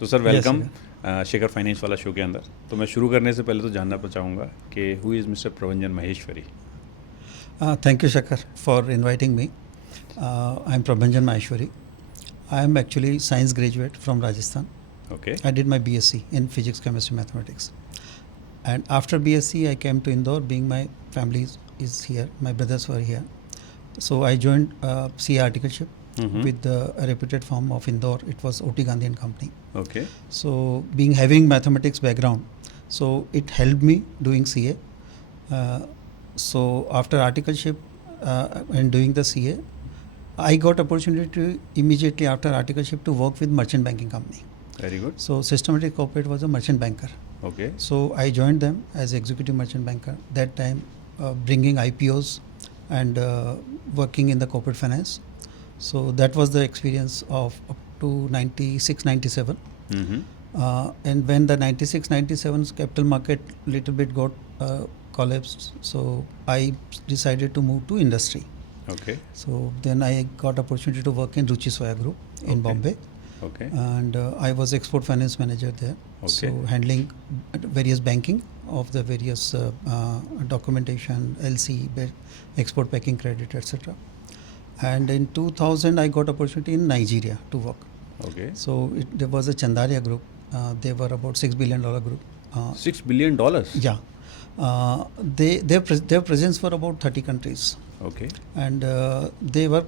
तो sir Yes, welcome Shikhar. शिखर finance वाला show के अंदर। तो मैं शुरू करने से पहले तो जानना चाहूँगा कि who is mister Prabhanjan Maheshwari. Thank you, Shankar, for inviting me. I'm Prabhanjan Maheshwari. I am actually science graduate from Rajasthan. Okay I did my BSc in physics, chemistry, mathematics. And after BSc, I came to Indore, being my family is here. My brothers were here. So I joined CA articleship with a reputed firm of Indore. It was OT Gandhi and Company. Okay So being having mathematics background, so it helped me doing CA. So after articleship and doing the CA, I got opportunity to immediately after articleship to work with merchant banking company. Very good So Systematic Corporate was a merchant banker. Okay So I joined them as executive merchant banker. That time, bringing IPOs and working in the corporate finance. So that was the experience of up to 96, 97. And when the 96, 97 capital market little bit got collapsed, so I decided to move to industry. Okay So then I got opportunity to work in Ruchi Soya Group in Okay. Bombay, okay and I was export finance manager there. So Okay. handling various banking of the various documentation, LC, export packing credit, etc. And in 2000, I got opportunity in Nigeria to work. Okay So there was a Chandaria group. They were about $6 billion group. $6 billion Yeah, their presence were about 30 countries, okay and they were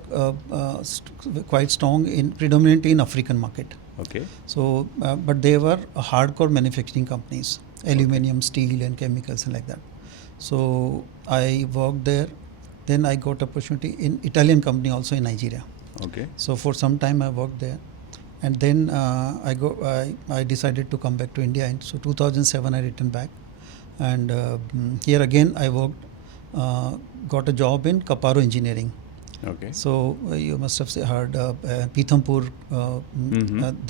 quite strong in predominantly in African market. Okay So, but they were hardcore manufacturing companies, aluminium, steel, and chemicals and like that. So I worked there. Then I got opportunity in Italian company also in Nigeria. Okay So for some time I worked there, and then I decided to come back to India. And so 2007 I returned back, and here again I worked, got a job in Kaparo Engineering. Okay So you must have heard Pithampur.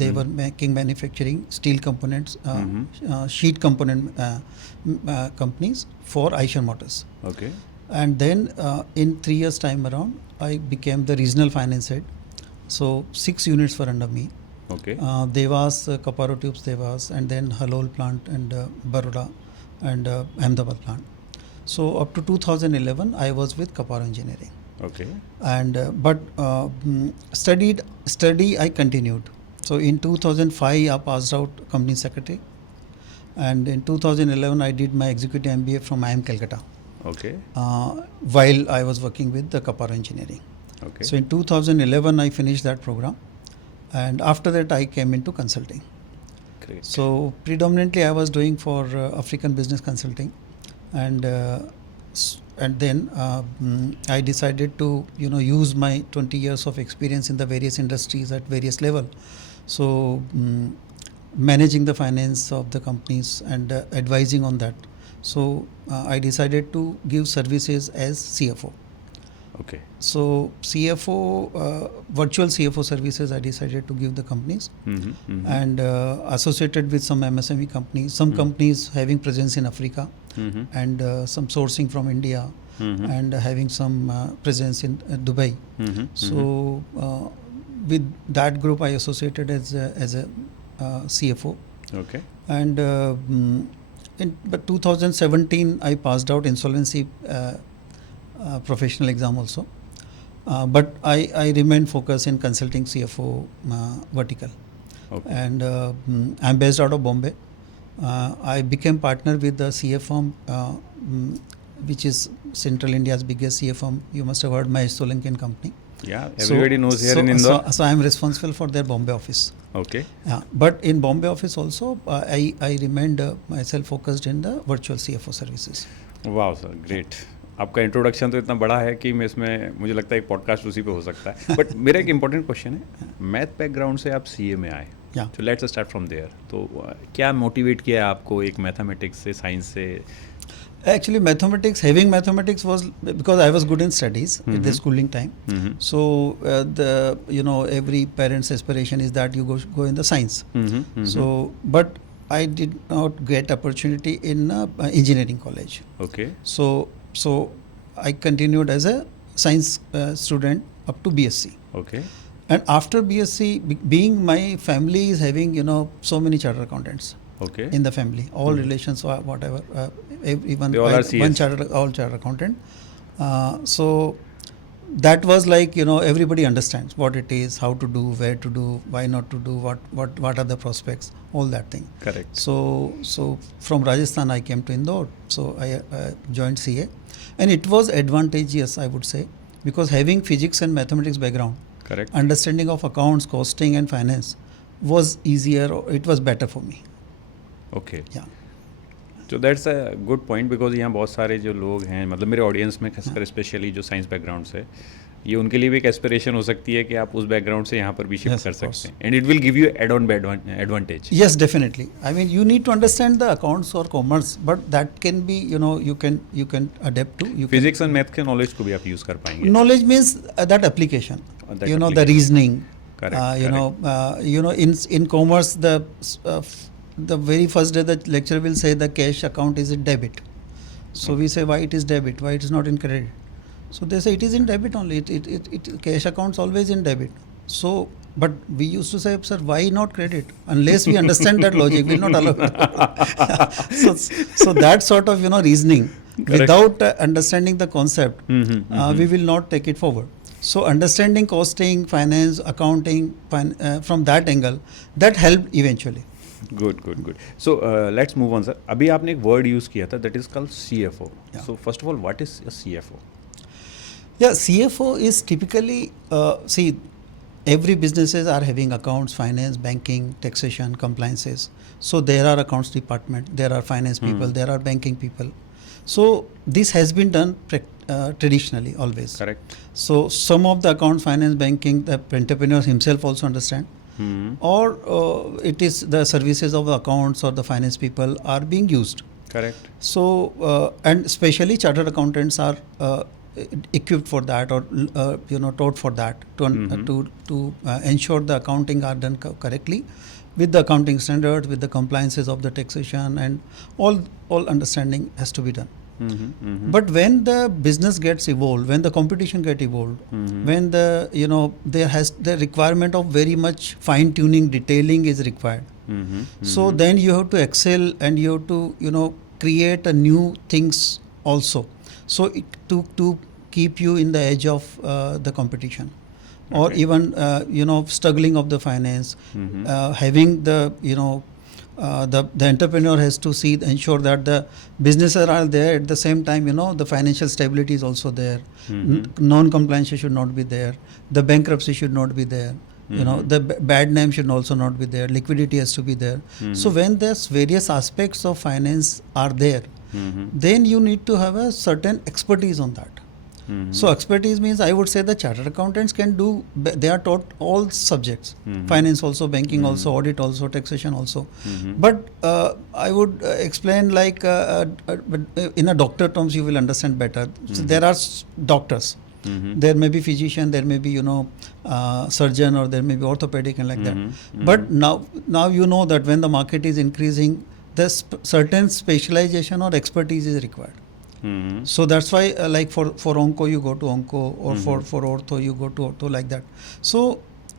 They were manufacturing steel components, sheet component companies for Eicher Motors. Okay And then in 3 years time around, I became the regional finance head. So 6 units were under me. Okay Devas, Kaparo Tubes Devas, and then Halol plant and Baroda and Ahmedabad plant. So up to 2011, I was with Kaparo Engineering. Okay And but study I continued. So in 2005, I passed out company secretary, and in 2011, I did my executive MBA from IIM Calcutta. Okay While I was working with the Kaparo Engineering. Okay So in 2011, I finished that program, and after that, I came into consulting. Great So predominantly, I was doing for African business consulting, and then I decided to use my 20 years of experience in the various industries at various level. So managing the finance of the companies and advising on that. So I decided to give services as CFO. Okay So CFO, virtual CFO services, I decided to give the companies, and associated with some MSME companies, some companies having presence in Africa, and some sourcing from India, and having some presence in Dubai. So with that group, I associated as a CFO, okay and but 2017 I passed out insolvency professional exam also. But I remained focused in consulting CFO vertical. Okay And I'm based out of Bombay. I became partner with the CA firm, which is Central India's biggest CA firm. You must have heard Mahesh Solanki and Company. या everybody knows here in so, Indore so I'm responsible for their Bombay office. Okay Yeah, but in Bombay office also, I remained myself focused in the virtual CFO services. वाह sir great. आपका introduction तो इतना बड़ा है कि मैं इसमें मुझे लगता है एक पॉडकास्ट उसी पे हो सकता है। बट मेरा एक इंपॉर्टेंट क्वेश्चन है, मैथ बैकग्राउंड से आप सीए में आए, Yeah. तो लेट्स स्टार्ट फ्रॉम देयर। तो क्या मोटिवेट किया आपको एक मैथमेटिक्स से, साइंस से? Actually, having mathematics was because I was good in studies at the schooling time. So every parent's aspiration is that you go in the science. So, but I did not get opportunity in engineering college. Okay So I continued as a science student up to BSc. Okay And after BSc, being my family is having, so many chartered accountants Okay. in the family, all relations or whatever, even They all are one CS. all chartered accountant. So that was like, everybody understands what it is, how to do, where to do, why not to do, what are the prospects, all that thing. Correct. So from Rajasthan I came to Indore. So I joined CA, and it was advantageous, I would say, because having physics and mathematics background, Correct. understanding of accounts, costing and finance was easier, or it was better for me. Okay. Yeah. तो that's a good point because यहाँ बहुत सारे जो लोग हैं, मतलब मेरे audience में खासकर स्पेशली जो साइंस बैकग्राउंड से, ये उनके लिए भी एक एस्पिरेशन हो सकती है कि आप उस बैकग्राउंड से यहाँ पर भी शिफ्ट Yes, कर of course. सकते हैं, and it will give you add on advantage. Yes, definitely. I mean, you need to understand the accounts or commerce, but that can be, you can adapt to. You physics and math के knowledge को भी आप use कर पाएंगे. knowledge means that application. That the application. reasoning. Correct, In commerce, the very first day the lecturer will say the cash account is in debit. So we say, why it is debit, why it is not in credit? So they say it is in debit only. It cash accounts always in debit. So, but we used to say, sir, why not credit? Unless we understand that logic, we'll not allow it. so that sort of reasoning, Correct. without understanding the concept, Mm-hmm, we will not take it forward. So understanding costing, finance, accounting, from that angle, that helped eventually. Good. So let's move on sir. अभी आपने एक word use किया था that is called CFO. Yeah. So first of all what is a CFO? Yeah, CFO is typically, see, every businesses are having accounts, finance, banking, taxation, compliances. So there are accounts department, there are finance people, there are banking people. So this has been done traditionally always. Correct. So some of the accounts, finance, banking, the entrepreneur himself also understand. Or it is the services of the accounts or the finance people are being used. Correct. So and especially chartered accountants are equipped for that, or taught for that to ensure the accounting are done correctly with the accounting standards, with the compliances of the taxation, and all understanding has to be done. But when the business gets evolved, when the competition get evolved, when there has the requirement of very much fine tuning, detailing is required. So then you have to excel, and you have to create a new things also. So to keep you in the edge of the competition, or Okay. even struggling of the finance, having the the entrepreneur has to ensure that the businesses are there at the same time. The financial stability is also there. Non-compliance should not be there. The bankruptcy should not be there. The bad name should also not be there. Liquidity has to be there. So when there's various aspects of finance are there, then you need to have a certain expertise on that. So expertise means, I would say, the chartered accountants can do, they are taught all subjects, finance also, banking also, audit also, taxation also. But I would explain like in a doctor terms you will understand better. So there are doctors. There may be physician, there may be surgeon, or there may be orthopedic and like that. But now you know that when the market is increasing, there's certain specialization or expertise is required. So that's why like for onco you go to onco, or for ortho you go to ortho, like that. So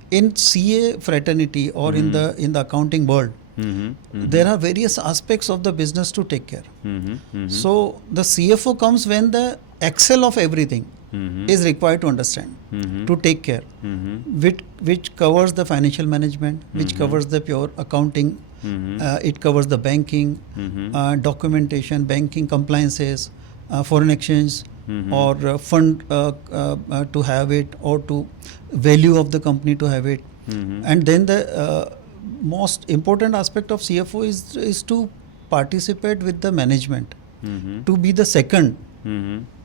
in CA fraternity, or in the accounting world, there are various aspects of the business to take care. So the CFO comes when the excel of everything is required to understand, to take care, which covers the financial management, which covers the pure accounting, it covers the banking, documentation, banking compliances, foreign exchange, or fund to have it, or to value of the company to have it. And then the most important aspect of CFO is to participate with the management, to be the second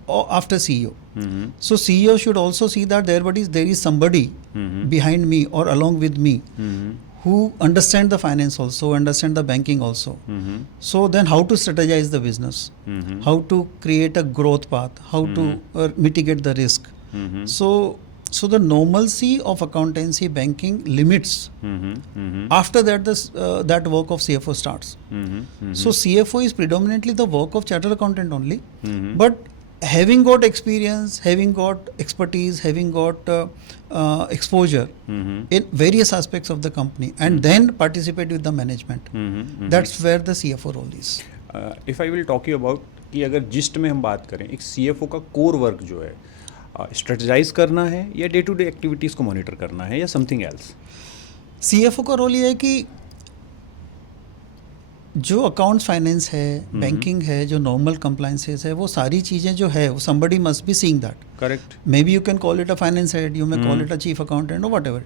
or after CEO. So CEO should also see that there is somebody behind me or along with me who understand the finance also, understand the banking also. So then how to strategize the business, how to create a growth path, how to mitigate the risk. So the normalcy of accountancy, banking limits. After that, that work of CFO starts. So CFO is predominantly the work of chartered accountant only, but having got experience, having got expertise, having got exposure in various aspects of the company, and then participate with the management. That's where the CFO role is. If I will talk you about कि अगर gist में हम बात करें, एक CFO का core work जो है स्ट्रेटजाइज करना है या डे टू डे एक्टिविटीज़ को मॉनिटर करना है या समथिंग एल्स? CFO का रोल ये है कि जो अकाउंट्स फाइनेंस है, बैंकिंग है, जो नॉर्मल कंप्लाइंसेस है, वो सारी चीज़ें जो है वो somebody must be seeing that. Correct. Maybe you can call it a finance head, you may call it a chief accountant or whatever.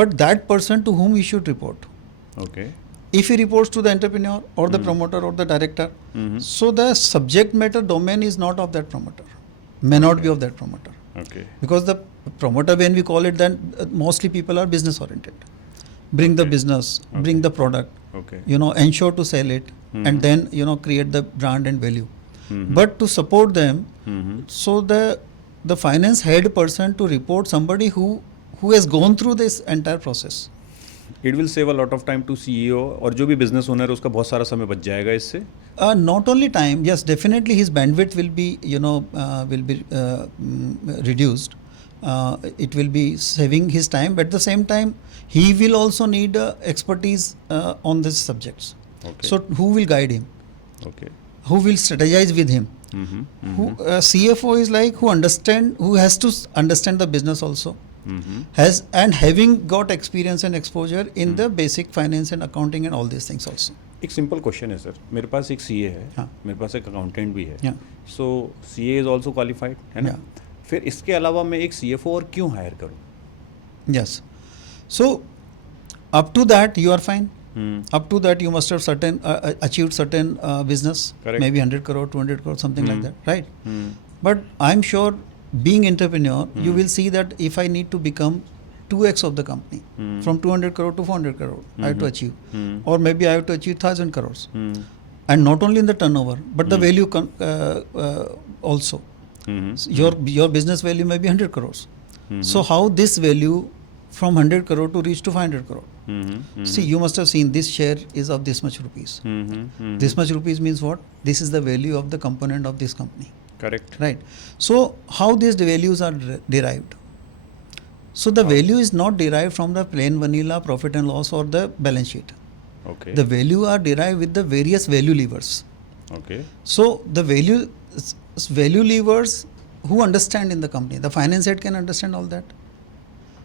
But that person to whom he should report. Okay. If he reports to the entrepreneur or the promoter or the director, so the subject matter domain is not of that promoter, may not be of that promoter. Okay. Because the promoter, when we call it, then mostly people are business oriented. Bring the business, bring the product, okay. ensure to sell it, and then create the brand and value. But to support them, so the finance head person to report somebody who has gone through this entire process. It will save a lot of time to CEO और जो भी business owner है उसका बहुत सारा समय बच जाएगा इससे. Not only time, yes, definitely his bandwidth will be reduced. It will be saving his time, but at the same time he will also need expertise on these subjects. Okay. So who will guide him? Okay. Who will strategize with him? Who CFO is like who has to understand the business also. Has and having got experience and exposure in the basic finance and accounting and all these things also. एक simple question है sir, मेरे पास एक CA है, हाँ. मेरे पास एक accountant भी है, Yeah. So CA is also qualified है ना. फिर इसके अलावा मैं एक CFO और क्यों हायर करूँ? Yes. So up to that you are fine. Up to that you must have achieved certain business. Correct. Maybe 100 crore, 200 crore, something like that, right? But I'm sure being entrepreneur, you will see that if I need to become 2x of the company, from 200 crore to 400 crore, I have to achieve. Or maybe I have to achieve 1,000 crores. And not only in the turnover, but the value also. Your business value may be 100 crores. So how this value from 100 crore to reach to 500 crore? See, you must have seen this share is of this much rupees. This much rupees means what? This is the value of the component of this company. Correct. Right. So how these values are derived? So the value is not derived from the plain vanilla profit and loss or the balance sheet. Okay. The value are derived with the various value levers. Okay. So the value levers who understand in the company, the finance head can understand all that.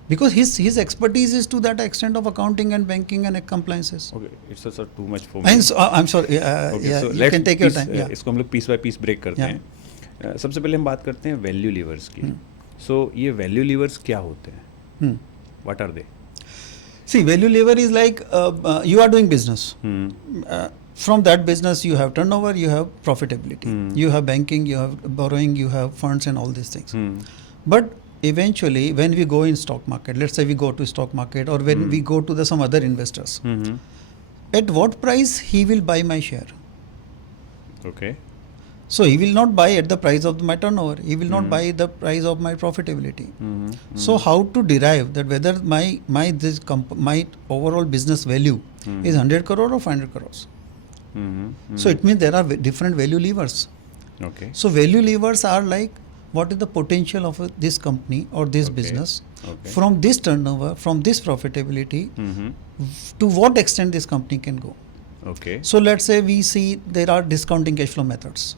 Because his expertise is to that extent of accounting and banking and compliances. Okay, it's sir too much for me. I'm sorry. Okay, Yeah, so you let's can take your piece, time. Yeah. इसको हम लोग piece bye piece break करते Yeah. हैं. सबसे पहले हम बात करते हैं वैल्यू लीवर्स की. सो ये वैल्यू लीवर्स क्या होते हैं? What are they? See, value lever is like you are doing business. From that business, you have turnover, you have profitability, you have banking, you have borrowing, you have funds, and all these things. But eventually, when we go in stock market, let's say we go to stock market, or when we go to some other investors, at what price he will buy my share? Okay. So he will not buy at the price of my turnover. He will not buy the price of my profitability. So how to derive that whether my overall business value is 100 crore or 500 crores? So it means there are different value levers. Okay. So value levers are like what is the potential of this company or this business from this turnover, from this profitability, to what extent this company can go. Okay. So let's say we see there are discounting cash flow methods.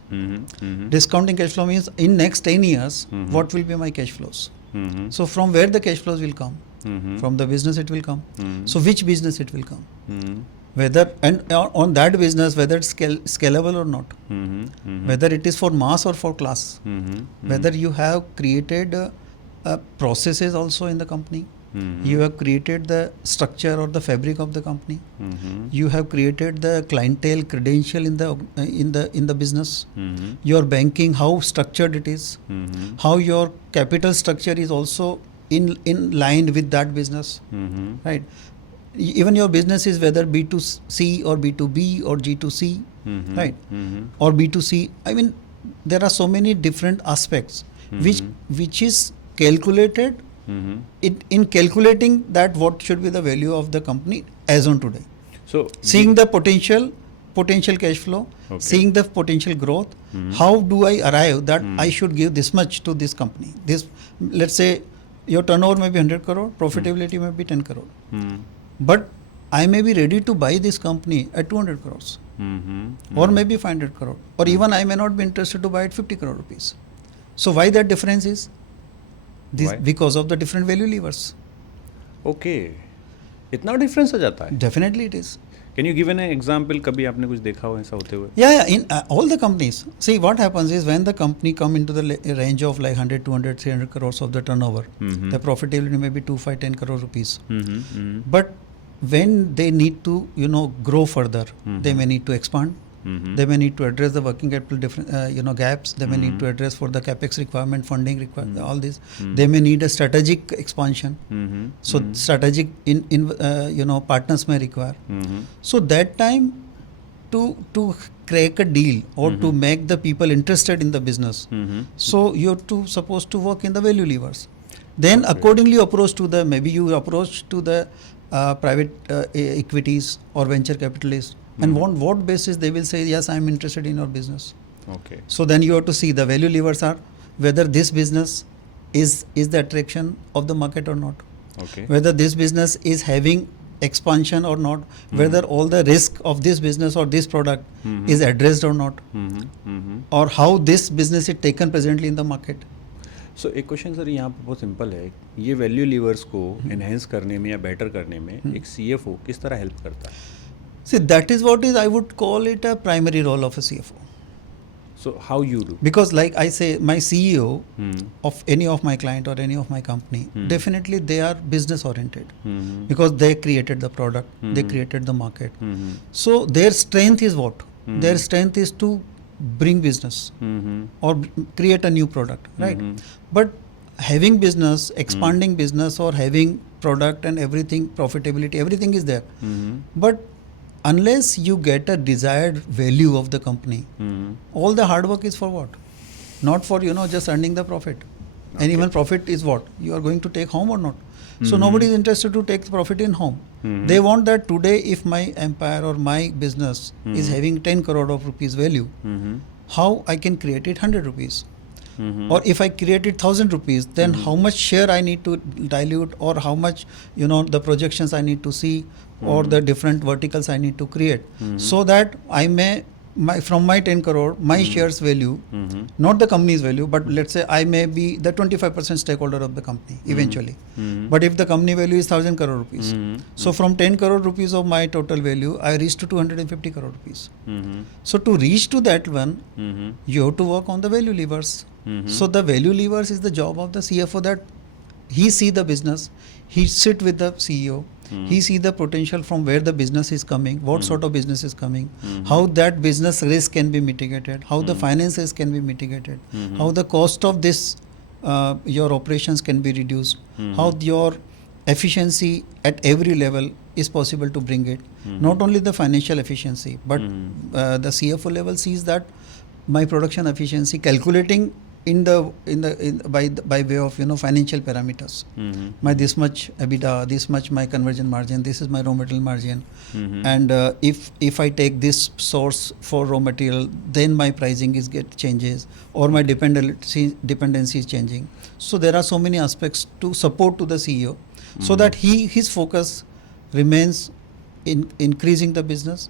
Discounting cash flow means in next 10 years, what will be my cash flows? So from where the cash flows will come? From the business it will come. So which business it will come? Whether and on that business, whether it's scalable or not, whether it is for mass or for class, whether you have created processes also in the company, you have created the structure or the fabric of the company, you have created the clientele credential in the business, your banking, how structured it is, how your capital structure is also in line with that business, right? Even your business is whether B2C or B2B or G2C, right? Or B2C. I mean, there are so many different aspects which is calculated in calculating that what should be the value of the company as on today. So seeing the potential potential cash flow, Okay. seeing the potential growth. How do I arrive that I should give this much to this company? This, let's say, your turnover may be 100 crore, profitability may be 10 crore, Hmm. but I may be ready to buy this company at 200 crores, or maybe 500 crore, or even I may not be interested to buy at 50 crore rupees. So why that difference is? Why? Because of the different value levers. Okay, इतना difference हो जाता है? Definitely it is. Can you give an example? कभी आपने कुछ देखा हो ऐसा होते हुए? Yeah, in all the companies. See, what happens is when the company come into the range of like 100, 200, 300 crores of the turnover, the profitability may be 2, 5, 10 crore rupees. But when they need to, grow further, they may need to expand. They may need to address the working capital gaps. They may need to address for the capex requirement, funding requirement, all this. They may need a strategic expansion. So strategic partners may require. So that time to crack a deal or to make the people interested in the business. So you're supposed to work in the value levers. Then accordingly approach to the, maybe you approach to the private equities or venture capitalists, and on what basis they will say, yes, I am interested in your business. Okay. So then you have to see the value levers are whether this business is the attraction of the market or not, Okay. whether this business is having expansion or not, whether all the risk of this business or this product is addressed or not, or how this business is taken presently in the market. सो एक question sir यहाँ पर बहुत simple है, ये value levers को enhance करने में या बेटर करने में एक सीएफओ किस तरह हेल्प करता है? See, that is what is, I would call it a primary role of a CFO. So how you do? Because like I say, my CEO of any of my client or any of my company, definitely they are business oriented, because they created the product, they created the market. So their strength is what? Their strength is to bring business or create a new product, right? But having business, expanding business, or having product and everything, profitability, everything is there. But unless you get a desired value of the company, all the hard work is for what? Not for just earning the profit. And even profit is what you are going to take home or not. So nobody is interested to take the profit in home. They want that today, if my empire or my business is having 10 crore of rupees value, how I can create it 100 rupees. Or if I created 1,000 rupees, then how much share I need to dilute, or how much the projections I need to see, or the different verticals I need to create, so that I may from my 10 crore, my shares value, not the company's value, but let's say I may be the 25% stakeholder of the company eventually. But if the company value is 1,000 crore rupees, so from 10 crore rupees of my total value, I reach to 250 crore rupees. So to reach to that one, you have to work on the value levers. So the value levers is the job of the CFO, that he see the business, he sit with the CEO, he see the potential from where the business is coming, what sort of business is coming, how that business risk can be mitigated, how the finances can be mitigated, how the cost of this your operations can be reduced, how your efficiency at every level is possible to bring it. Not only the financial efficiency, but the CFO level sees that my production efficiency, calculating by way of financial parameters, my this much EBITDA, this much my conversion margin, this is my raw material margin, and if I take this source for raw material, then my pricing changes, or my dependency is changing. So there are so many aspects to support to the CEO, so that his focus remains in increasing the business,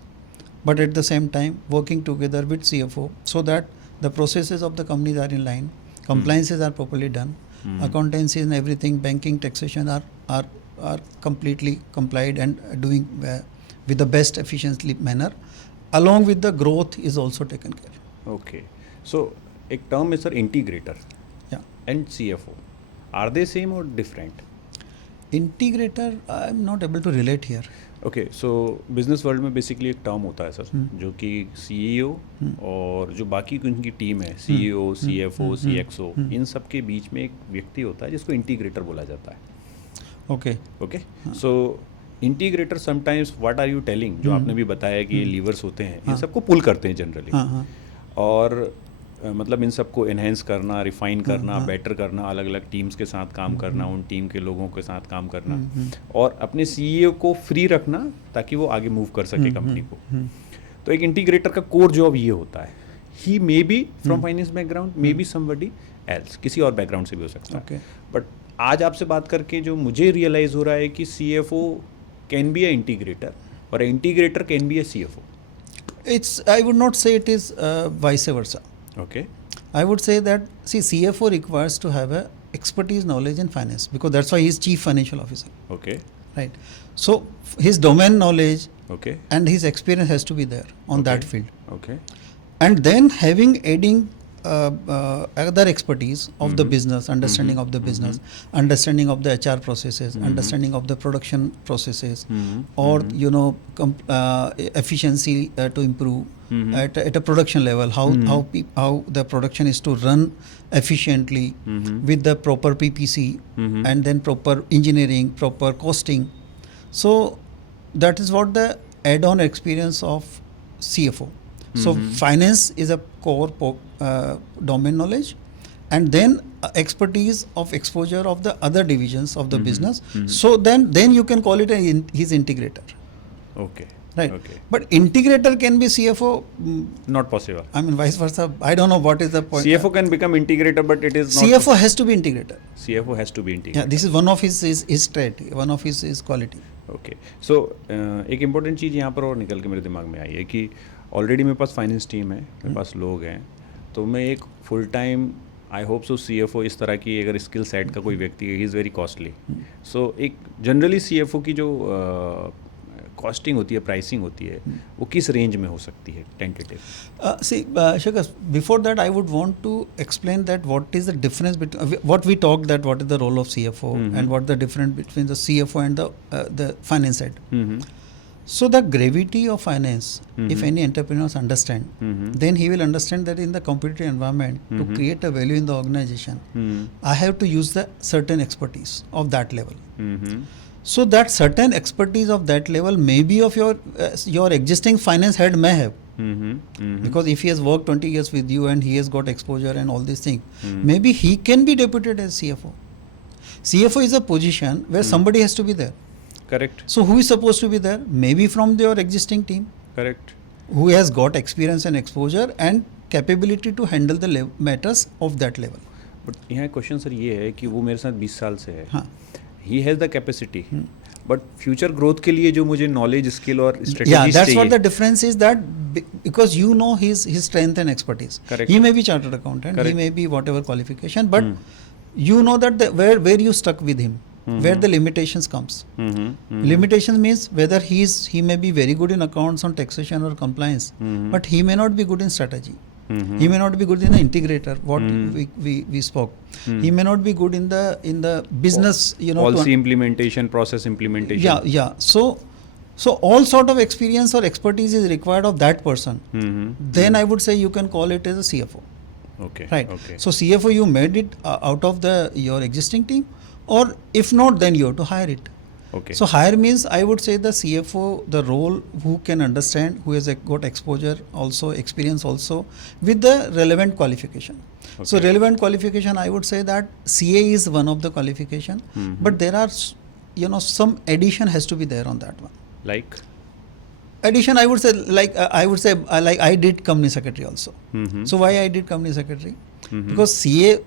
but at the same time working together with CFO, so that the processes of the companies are in line, compliances are properly done, accountancy and everything, banking, taxation are completely complied and doing with the best efficiently manner, along with the growth is also taken care. Okay, so एक term है sir, integrator, and CFO, are they same or different? Integrator, I am not able to relate here. Okay, so business world में basically एक term होता है sir, जो कि CEO और जो बाकी उनकी टीम है, सीईओ, सीएफओ, सीएक्सओ, इन सब के बीच में एक व्यक्ति होता है जिसको इंटीग्रेटर बोला जाता है. Okay, so integrator sometimes, what are you telling, जो आपने भी बताया कि ये लीवर्स होते हैं, इन सबको पुल करते हैं जनरली, और मतलब इन सबको एनहेंस करना, रिफाइन करना, बेटर करना, अलग अलग टीम्स के साथ काम करना, उन टीम के लोगों के साथ काम करना, और अपने सीईओ को फ्री रखना ताकि वो आगे मूव कर सके कंपनी को. तो एक इंटीग्रेटर का कोर जॉब ये होता है, he may be from finance background, may be somebody else, किसी और बैकग्राउंड से भी हो सकता है। Okay. बट आज आपसे बात करके जो मुझे रियलाइज़ हो रहा है कि CFO can be a integrator और integrator can be a CFO. I would not say it is vice versa. Okay. I would say that, see, CFO requires to have a expertise knowledge in finance, because that's why he is chief financial officer, Okay. right? So his domain knowledge Okay. and his experience has to be there on that Okay. field, Okay. and then adding other expertise of the business, understanding of the business, understanding of the HR processes, understanding of the production processes, or efficiency to improve at a production level, how the production is to run efficiently with the proper PPC and then proper engineering, proper costing. So that is what the add-on experience of CFO. So finance is a core domain knowledge, and then expertise of exposure of the other divisions of the business. So then you can call it his integrator, Okay. right? Okay. But integrator can be CFO. Not possible. I mean, vice versa. I don't know what is the point. CFO can become integrator, but it is not. CFO has to be integrator. CFO has to be integrator. Yeah, this is one of his trait, one of his quality. Okay so एक important चीज़ यहाँ पर और निकल के मेरे दिमाग में आई है कि ऑलरेडी मेरे पास फाइनेंस टीम है, मेरे पास लोग हैं, तो मैं एक full time I hope so CFO इस तरह की अगर स्किल सेट का कोई व्यक्ति है, ही इज़ वेरी कॉस्टली. सो एक जनरली CFO की जो कॉस्टिंग होती है, प्राइसिंग होती है, वो किस रेंज में हो सकती है tentative? See, Shakas, before that, I would want to explain that what is the difference between what we talked, that what is the role of CFO and what the difference between the CFO and the finance side. So the gravity of finance, if any entrepreneurs understand, then he will understand that in the competitive environment, to create a value in the organization, I have to use the certain expertise of that level. So that certain expertise of that level may be of your existing finance head may have. Because if he has worked 20 years with you and he has got exposure and all these things, maybe he can be deputed as CFO. CFO is a position where somebody has to be there. Correct. So who is supposed to be there? Maybe from your existing team, Correct. who has got experience and exposure and capability to handle the matters of that level. But यहाँ question sir ये है कि वो मेरे साथ 20 साल से है, हाँ. He has the capacity, but future growth के लिए जो मुझे नॉलेज, स्किल और Yeah, strategy that's what the चाहिए. difference is, that because you know his strength and expertise. Correct. He may be chartered accountant, Correct. he may be whatever qualification, but you know that where you stuck with him, where the limitations comes. Limitations means whether he may be very good in accounts on taxation or compliance, but he may not be good in strategy. He may not be good in the integrator, what we spoke. He may not be good in the business, Policy implementation, process implementation. Yeah. So all sort of experience or expertise is required of that person. Then I would say you can call it as a CFO. Okay. Right. Okay. So CFO, you made it out of your existing team, or if not, then you have to hire it. Okay. So hire means, I would say the CFO, the role who can understand, who has got exposure also, experience also, with the relevant qualification. So Okay. relevant qualification, I would say that CA is one of the qualification, but there are some addition has to be there on that one. Like. Addition, I would say, like I did company secretary also. So why I did company secretary? Because CA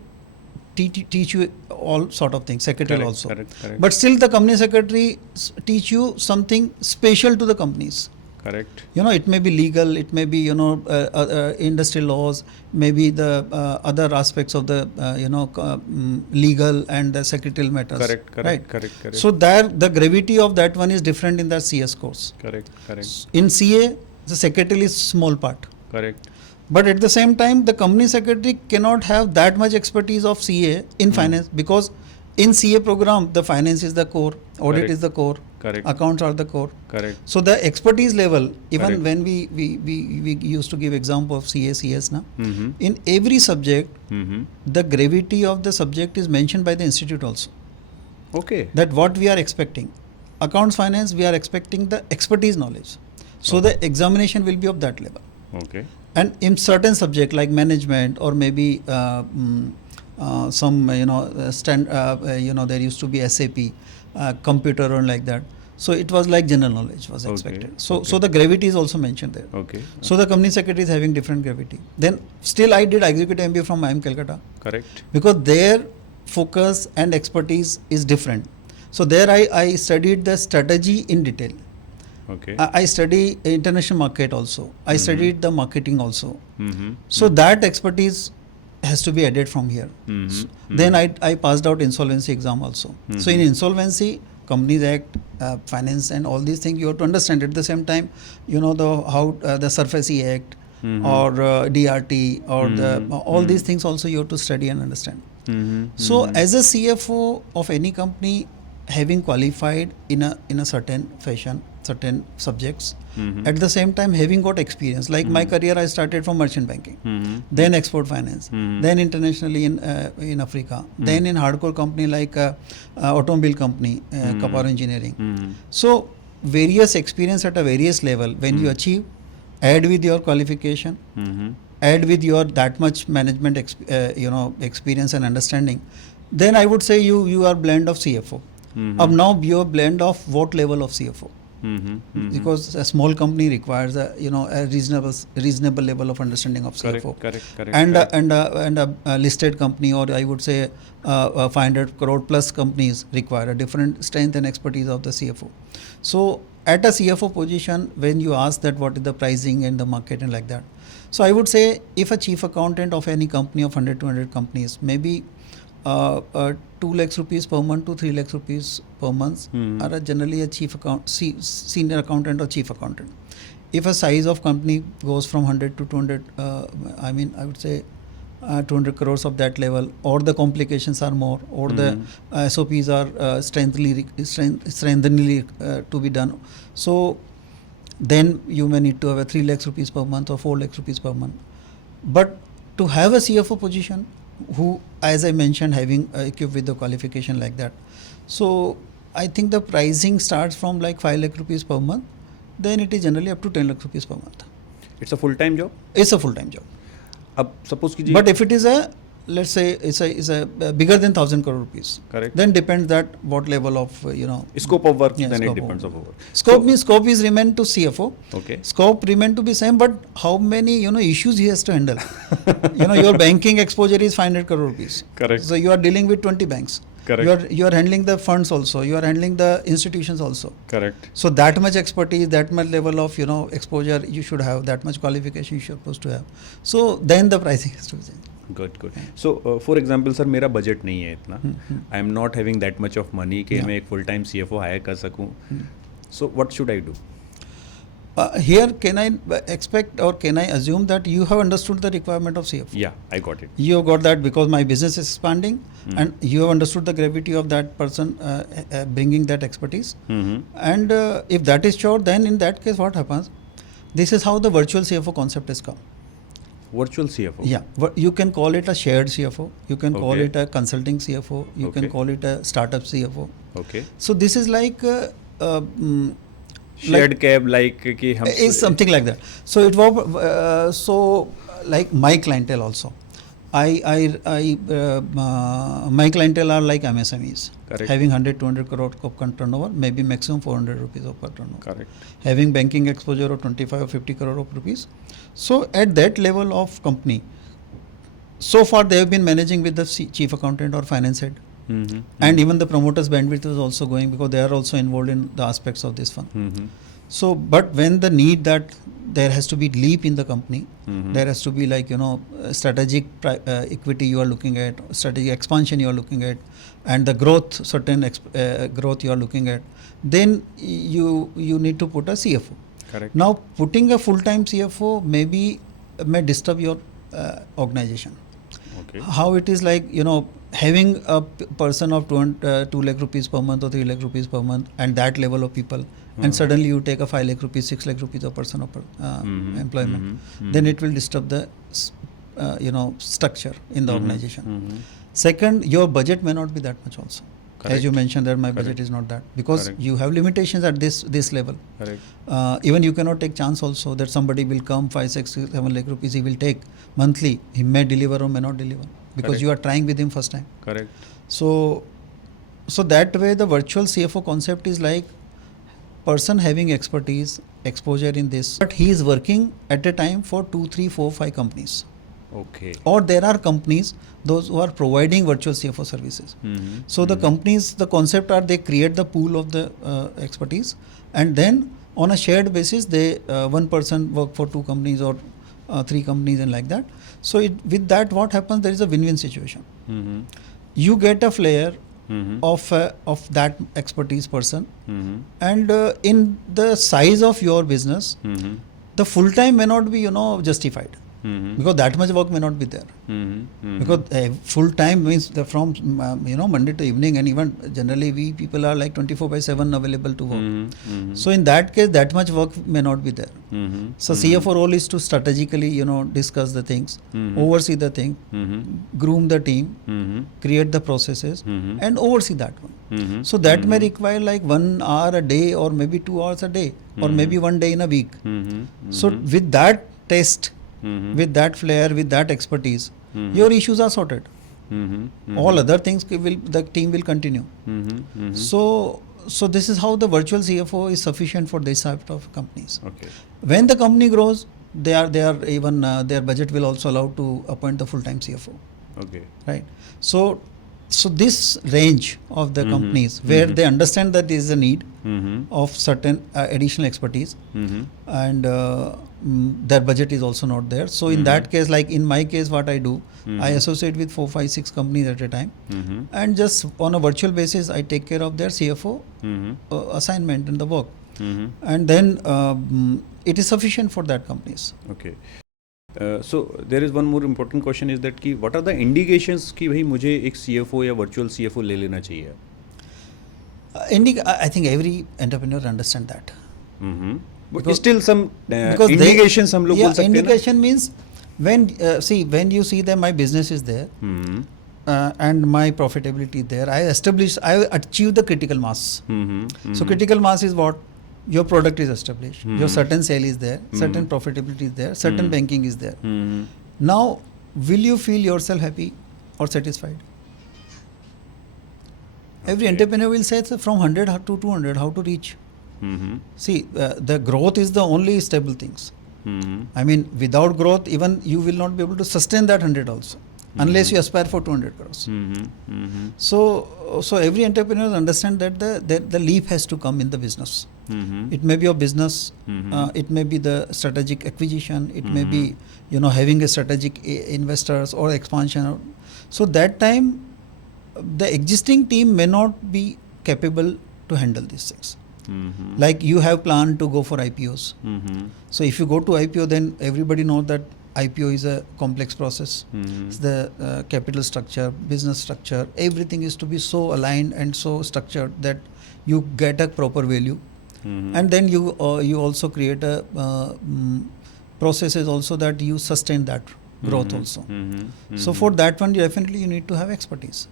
teach you all sort of things, secretary Correct, also. correct. But still the company secretary teach you something special to the companies. Correct. It may be legal, it may be industrial laws, maybe the other aspects of the legal and the secretarial matters. Correct. Right? Correct. So there the gravity of that one is different in the CS course. Correct. In CA, the secretary is small part. Correct. But at the same time, the company secretary cannot have that much expertise of CA in finance, because in CA program, the finance is the core, audit Correct. is the core, Correct. accounts are the core. Correct. So the expertise level, even Correct. when we used to give example of CA, CS now, Mm-hmm. in every subject, Mm-hmm. the gravity of the subject is mentioned by the institute also. Okay. That what we are expecting. Accounts finance, we are expecting the expertise knowledge. So the examination will be of that level. Okay. And in certain subject like management, or maybe some there used to be SAP, computer or like that. So it was like general knowledge was Okay, expected. So okay. the gravity is also mentioned there. Okay. So the company secretary is having different gravity. Then still I did executive MBA from IIM Calcutta, Correct. because their focus and expertise is different. So there I studied the strategy in detail. Okay. I study international market also. I studied the marketing also. Mm-hmm. So that expertise has to be added from here. Mm-hmm. Then I passed out insolvency exam also. So in insolvency, Companies Act, finance and all these things you have to understand. At the same time, you know the SURFACE Act or DRT or all these things also you have to study and understand. Mm-hmm. So as a CFO of any company, having qualified in a certain fashion, certain subjects, at the same time having got experience. Like my career, I started from merchant banking, then export finance, then internationally in Africa, then in hardcore company like automobile company, Kapar Engineering. So various experience at a various level. When you achieve, add with your qualification, add with your that much management experience and understanding, then I would say you are blend of CFO. Now you are blend of what level of CFO? Because a small company requires a reasonable level of understanding of CFO. Correct. And a listed company, or I would say 500 crore plus companies require a different strength and expertise of the CFO. So at a CFO position, when you ask that what is the pricing and the market and like that, so I would say if a chief accountant of any company of 100 200 companies, maybe 2 lakhs rupees per month to 3 lakhs rupees per month are generally a senior accountant or chief accountant. If a size of company goes from 100 to 200, I would say 200 crores of that level, or the complications are more, or the SOPs are strengtheningly to be done. So then you may need to have a 3 lakhs rupees per month or 4 lakhs rupees per month. But to have a CFO position, who, as I mentioned, having equipped with the qualification like that, so I think the pricing starts from like 5 lakh rupees per month, then it is generally up to 10 lakh rupees per month. It's a full-time job? It's a full-time job. अब suppose कीजिए, But if it is a, let's say it's a bigger than 1,000 crore rupees, correct, then depends that what level of scope of work, yeah, then it scope depends of of work. Scope means scope is remain to CFO. Okay. Scope remain to be same, but how many issues he has to handle? Your banking exposure is 500 crore rupees. Correct. So you are dealing with 20 banks. Correct. You are handling the funds also. You are handling the institutions also. Correct. So that much expertise, that much level of exposure you should have. That much qualification you should supposed to have. So then the pricing has to be changed. Good. So for example sir, मेरा budget नहीं है इतना, I am not having that much of money कि मैं एक full time CFO higher कर सकूं. So what should I do? Here, can I expect or can I assume that you have understood the requirement of CFO? Yeah, I got it. You have got that because my business is expanding, and you have understood the gravity of that person bringing that expertise. And if that is sure, then in that case, what happens? This is how the virtual CFO concept has come. Virtual CFO? Yeah, you can call it a shared CFO. You can call Okay. it a consulting CFO. You can Okay. call it a startup CFO. Okay. So this is like Shared cab, like कि हम is something like that. So it was like my clientele also. My clientele are like MSMEs, Correct. having 100 200 crore of turnover, maybe maximum 400 rupees of per turnover. Correct. Having banking exposure of 25 or 50 crore of rupees. So at that level of company, so far they have been managing with the chief accountant or finance head. And even the promoters bandwidth is also going because they are also involved in the aspects of this fund. So but when the need that there has to be leap in the company, there has to be like strategic equity you are looking at, strategic expansion you are looking at, and the growth, certain growth you are looking at, then you need to put a CFO. Correct. Now putting a full-time CFO may disturb your organization. Okay. How it is like having a person of 2 lakh rupees per month or 3 lakh rupees per month and that level of people, and suddenly you take a 5 lakh rupees, 6 lakh rupees of person of employment, then it will disturb the structure in the organization. Second, your budget may not be that much also. Correct. As you mentioned that my budget Correct. is not that, because Correct. you have limitations at this level. Correct. Even you cannot take chance also that somebody will come 5 6 7 lakh rupees he will take monthly, he may deliver or may not deliver, because Correct. you are trying with him first time. Correct. So that way the virtual CFO concept is like person having expertise, exposure in this, but he is working at a time for 2, 3, 4, 5 companies. Okay. Or there are companies, those who are providing virtual CFO services. So the companies, the concept are they create the pool of the expertise, and then on a shared basis, they one person work for 2 companies or 3 companies and like that. So with that, what happens? There is a win-win situation. You get a flair of that expertise person, and in the size of your business, the full time may not be justified. Because that much work may not be there. Because full time means from Monday to evening, and even generally we people are like 24/7 available to work. So in that case, that much work may not be there. So CFO role is to strategically discuss the things, oversee the thing, groom the team, create the processes, and oversee that one. So that may require like 1 hour a day, or maybe 2 hours a day, or maybe 1 day in a week. So with that test, with that flair, with that expertise, your issues are sorted. All other things the team will continue. So this is how the virtual CFO is sufficient for this type of companies. Okay. When the company grows, they are even their budget will also allow to appoint the full-time CFO. Okay. Right. So this range of the companies where they understand that there is a need of certain additional expertise, and their budget is also not there. So in that case, like in my case, what I do, I associate with 4, 5, 6 companies at a time, and just on a virtual basis, I take care of their CFO assignment and the work, and then it is sufficient for that companies. Okay. So there is one more important question is that कि what are the indications कि भाई मुझे एक CFO या virtual CFO ले लेना चाहिए? I think every entrepreneur understand that. But still some indications हम लोग बोल सकते हैं ना? Indication means when you see that my business is there and my profitability is there, I achieve the critical mass. So critical mass is what? Your product is established, your certain sale is there, certain profitability is there, certain banking is there. Now, will you feel yourself happy or satisfied? Every entrepreneur will say from 100 to 200, how to reach. See, the growth is the only stable things. I mean, without growth, even you will not be able to sustain that 100 also, unless you aspire for 200 crores. So every entrepreneur understand that the leap has to come in the business. It may be your business, it may be the strategic acquisition, it may be having a strategic investors or expansion. So that time the existing team may not be capable to handle these things. Like you have planned to go for IPOs. So if you go to IPO, then everybody knows that IPO is a complex process. It's the capital structure, business structure, everything is to be so aligned and so structured that you get a proper value. And then you also create a processes also that you sustain that growth also. So for that one, definitely you need to have expertise.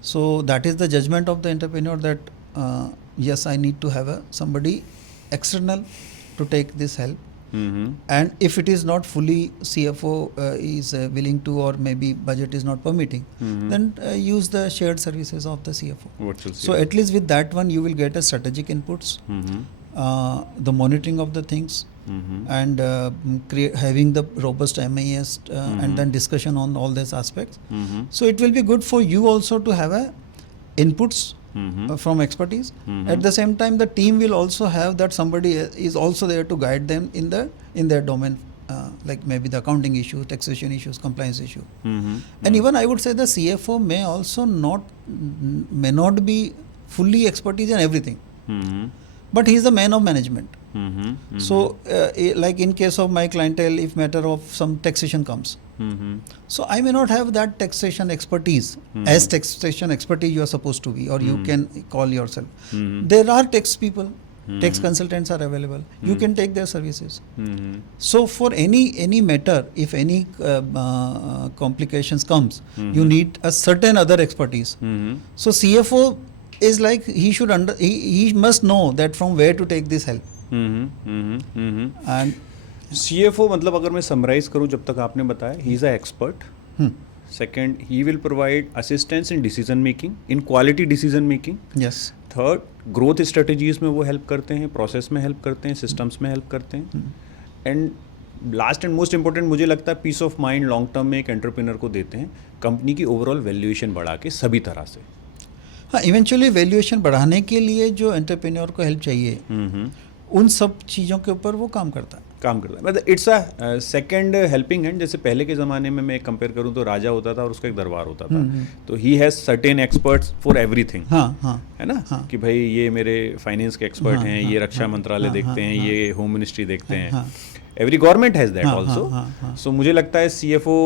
So that is the judgment of the entrepreneur that yes, I need to have somebody external to take this help. And if it is not fully CFO is willing to, or maybe budget is not permitting, then use the shared services of the CFO. So at least with that one, you will get a strategic inputs, the monitoring of the things, and having the robust MIS and then discussion on all these aspects. So it will be good for you also to have inputs from expertise. At the same time, the team will also have that somebody is also there to guide them in their domain, like maybe the accounting issues, taxation issues, compliance issue. And even I would say the CFO may also may not be fully expertise in everything, but he is the man of management. So like in case of my clientele, if matter of some taxation comes, so I may not have that taxation expertise as taxation expertise you are supposed to be, or you can call yourself. There are tax people, tax consultants are available. You can take their services. So for any matter, if any complications comes, you need a certain other expertise. So CFO is like he must know that from where to take this help. And CFO मतलब अगर मैं summarise करूं, जब तक आपने बताया, he is an expert. Second, he will provide assistance in decision making, in quality decision making. Yes. Third, growth strategies में वो हेल्प करते हैं, प्रोसेस में हेल्प करते हैं, सिस्टम्स में हेल्प करते हैं, and last and most important मुझे लगता है peace of mind long term में एक एंटरप्रेन्योर को देते हैं, कंपनी की ओवरऑल वैल्यूएशन बढ़ा के सभी तरह से। हाँ, इवेंचुअली वैल्यूएशन बढ़ाने के लिए जो एंटरप्रेन्योर को हेल्प चाहिए उन सब चीज़ों के ऊपर वो काम करता है। मतलब it's a second helping hand. जैसे पहले के ज़माने में मैं कंपेयर करूँ तो राजा होता था और उसका एक दरबार होता था, तो he has certain experts for everything, है ना, कि भाई ये मेरे फाइनेंस के एक्सपर्ट हैं, ये रक्षा मंत्रालय देखते हैं, ये होम मिनिस्ट्री देखते हैं, every government has that also. So मुझे लगता है CFO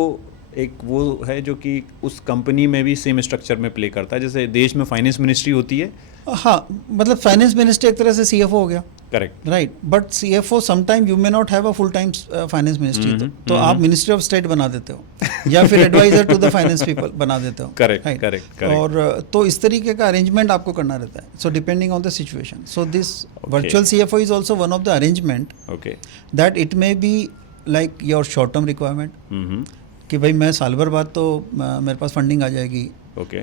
एक वो है जो कि उस कंपनी में भी सेम स्ट्रक्चर में प्ले करता है, जैसे देश में फाइनेंस मिनिस्ट्री होती है। हाँ, मतलब फाइनेंस मिनिस्टर एक तरह से CFO हो गया, correct, right. But CFO sometime you may not have a full time finance ministry, तो आप मिनिस्ट्री ऑफ स्टेट बना देते हो या फिर advisor to the finance people बना देते हो, करेक्ट। और तो इस तरीके का अरेंजमेंट आपको करना रहता है, so depending on the situation. So this virtual CFO is also one of the arrangement that it may be like your short term requirement, कि भाई मैं साल भर बाद तो मेरे पास फंडिंग आ जाएगी,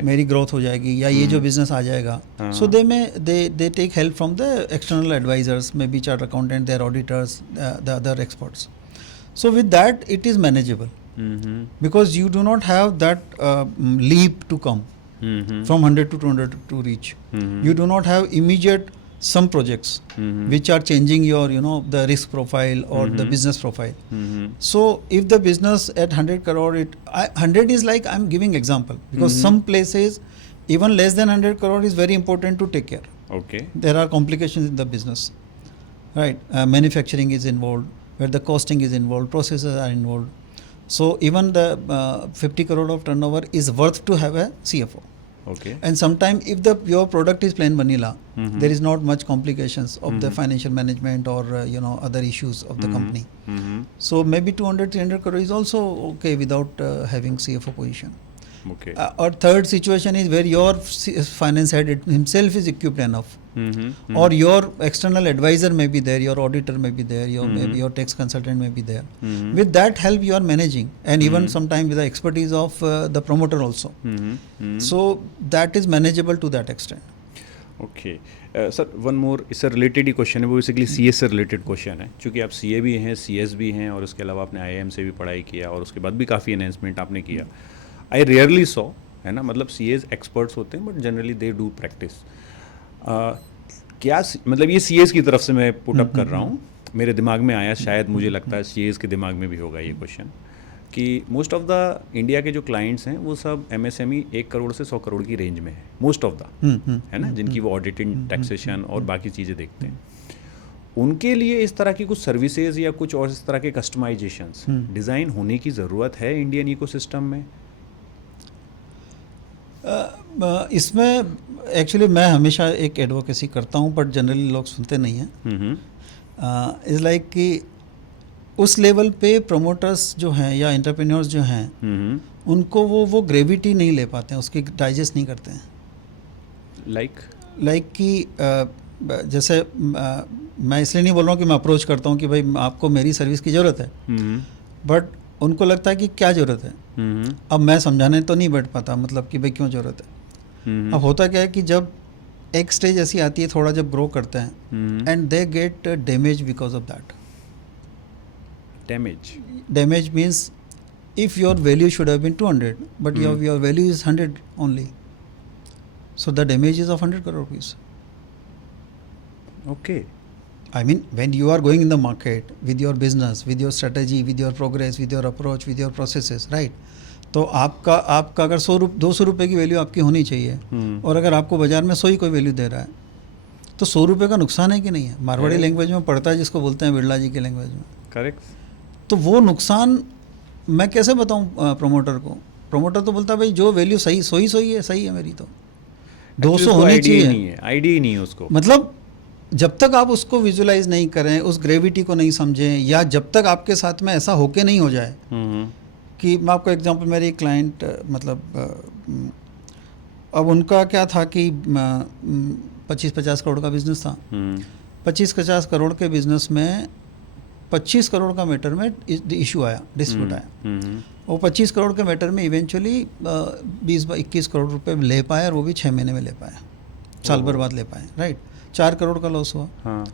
मेरी ग्रोथ हो जाएगी, या ये जो बिजनेस आ जाएगा, so they take help from the external advisers, may be chart accountant, their auditors, the other experts. So with that it is manageable, because you do not have that leap to come from 100 to 200 to reach. You do not have immediate some projects which are changing your the risk profile or the business profile. So if the business at 100 crore, 100 is like, I'm giving example, because some places even less than 100 crore is very important to take care. Okay, there are complications in the business, right? Manufacturing is involved, where the costing is involved, processes are involved. So even the 50 crore of turnover is worth to have a CFO. Okay. And sometimes if your product is plain vanilla, there is not much complications of the financial management or other issues of the company. So maybe 200-300 crore is also okay without having CFO position. Okay. Or third situation is where your finance head himself is equipped enough, or your external advisor may be there, your auditor may be there, maybe your tax consultant may be there. With that help you are managing, and even sometimes with the expertise of the promoter also. So that is manageable to that extent. Okay. Sir one more, इससे related ही question है, वो basically CS से related question है, क्योंकि आप CA भी हैं, CS भी हैं, और उसके अलावा आपने IIM से भी पढ़ाई किया, और उसके बाद भी काफ़ी एनहेंसमेंट आपने किया। आई रेयरली सॉ, है ना, मतलब CAs एक्सपर्ट्स होते हैं, but generally they do practice. क्या मतलब ये CAs की तरफ से मैं पुट अप कर रहा हूँ, मेरे दिमाग में आया, शायद मुझे लगता है CAs के दिमाग में भी होगा ये क्वेश्चन, कि मोस्ट ऑफ द इंडिया के जो क्लाइंट्स हैं वो सब MSME 1 करोड़ से 100 करोड़ की रेंज में है, मोस्ट ऑफ द, है ना, जिनकी वो ऑडिटिंग, टैक्सेशन और बाकी चीज़ें देखते हैं। उनके लिए इस तरह की कुछ सर्विसेज या कुछ और इस तरह के कस्टमाइजेशंस डिज़ाइन होने की ज़रूरत है इंडियन इकोसिस्टम में? इसमें एक्चुअली मैं हमेशा एक एडवोकेसी करता हूँ, बट जनरली लोग सुनते नहीं हैं। इज़ लाइक कि उस लेवल पे प्रोमोटर्स जो हैं या एंटरप्रेन्योर्स जो हैं, उनको वो ग्रेविटी नहीं ले पाते हैं, उसकी डाइजेस्ट नहीं करते हैं। लाइक कि जैसे मैं इसलिए नहीं बोल रहा हूँ कि मैं अप्रोच करता हूँ कि भाई आपको मेरी सर्विस की ज़रूरत है, बट उनको लगता है कि क्या ज़रूरत है। अब मैं समझाने तो नहीं बैठ पाता, मतलब कि भाई क्यों ज़रूरत है। अब होता क्या है कि जब एक स्टेज ऐसी आती है, थोड़ा जब ग्रो करते हैं, and they get damage because of that. Damage means if your value should have been 200, but your value is 100 only. So the damage is of 100 crore rupees. Okay. I mean, when you are going in the market with your business, with your strategy, with your progress, with your approach, with your processes, right? तो आपका अगर 200 रुपये की value आपकी होनी चाहिए, और अगर आपको बाजार में 100 ही कोई वैल्यू दे रहा है, तो 100 रुपये का नुकसान है कि नहीं है? मारवाड़ी लैंग्वेज में पड़ता है, जिसको बोलते हैं बिरला जी की लैंग्वेज में। करेक्ट। तो वो नुकसान मैं कैसे बताऊं प्रोमोटर को? प्रोमोटर तो बोलता है भाई जो वैल्यू सही है मेरी, तो 200 होनी चाहिए। आइडिया ही नहीं है उसको। मतलब जब तक आप उसको विजुलाइज नहीं करें, उस ग्रेविटी को नहीं समझें, या जब तक आपके साथ में ऐसा होके नहीं हो जाए कि मैं आपको एग्जांपल, मेरी क्लाइंट मतलब अब उनका क्या था कि 25-50 करोड़ का बिजनेस था। 25-50 करोड़ के बिजनेस में 25 करोड़ का मैटर में इशू आया, डिस्प्यूट आया। वो 25 करोड़ के मैटर में इवेंचुअली 20-21 करोड़ रुपए ले पाए, और वो भी 6 महीने में ले पाए। साल भर बाद ले पाए, राइट। 4 करोड़ का लॉस हुआ। हाँ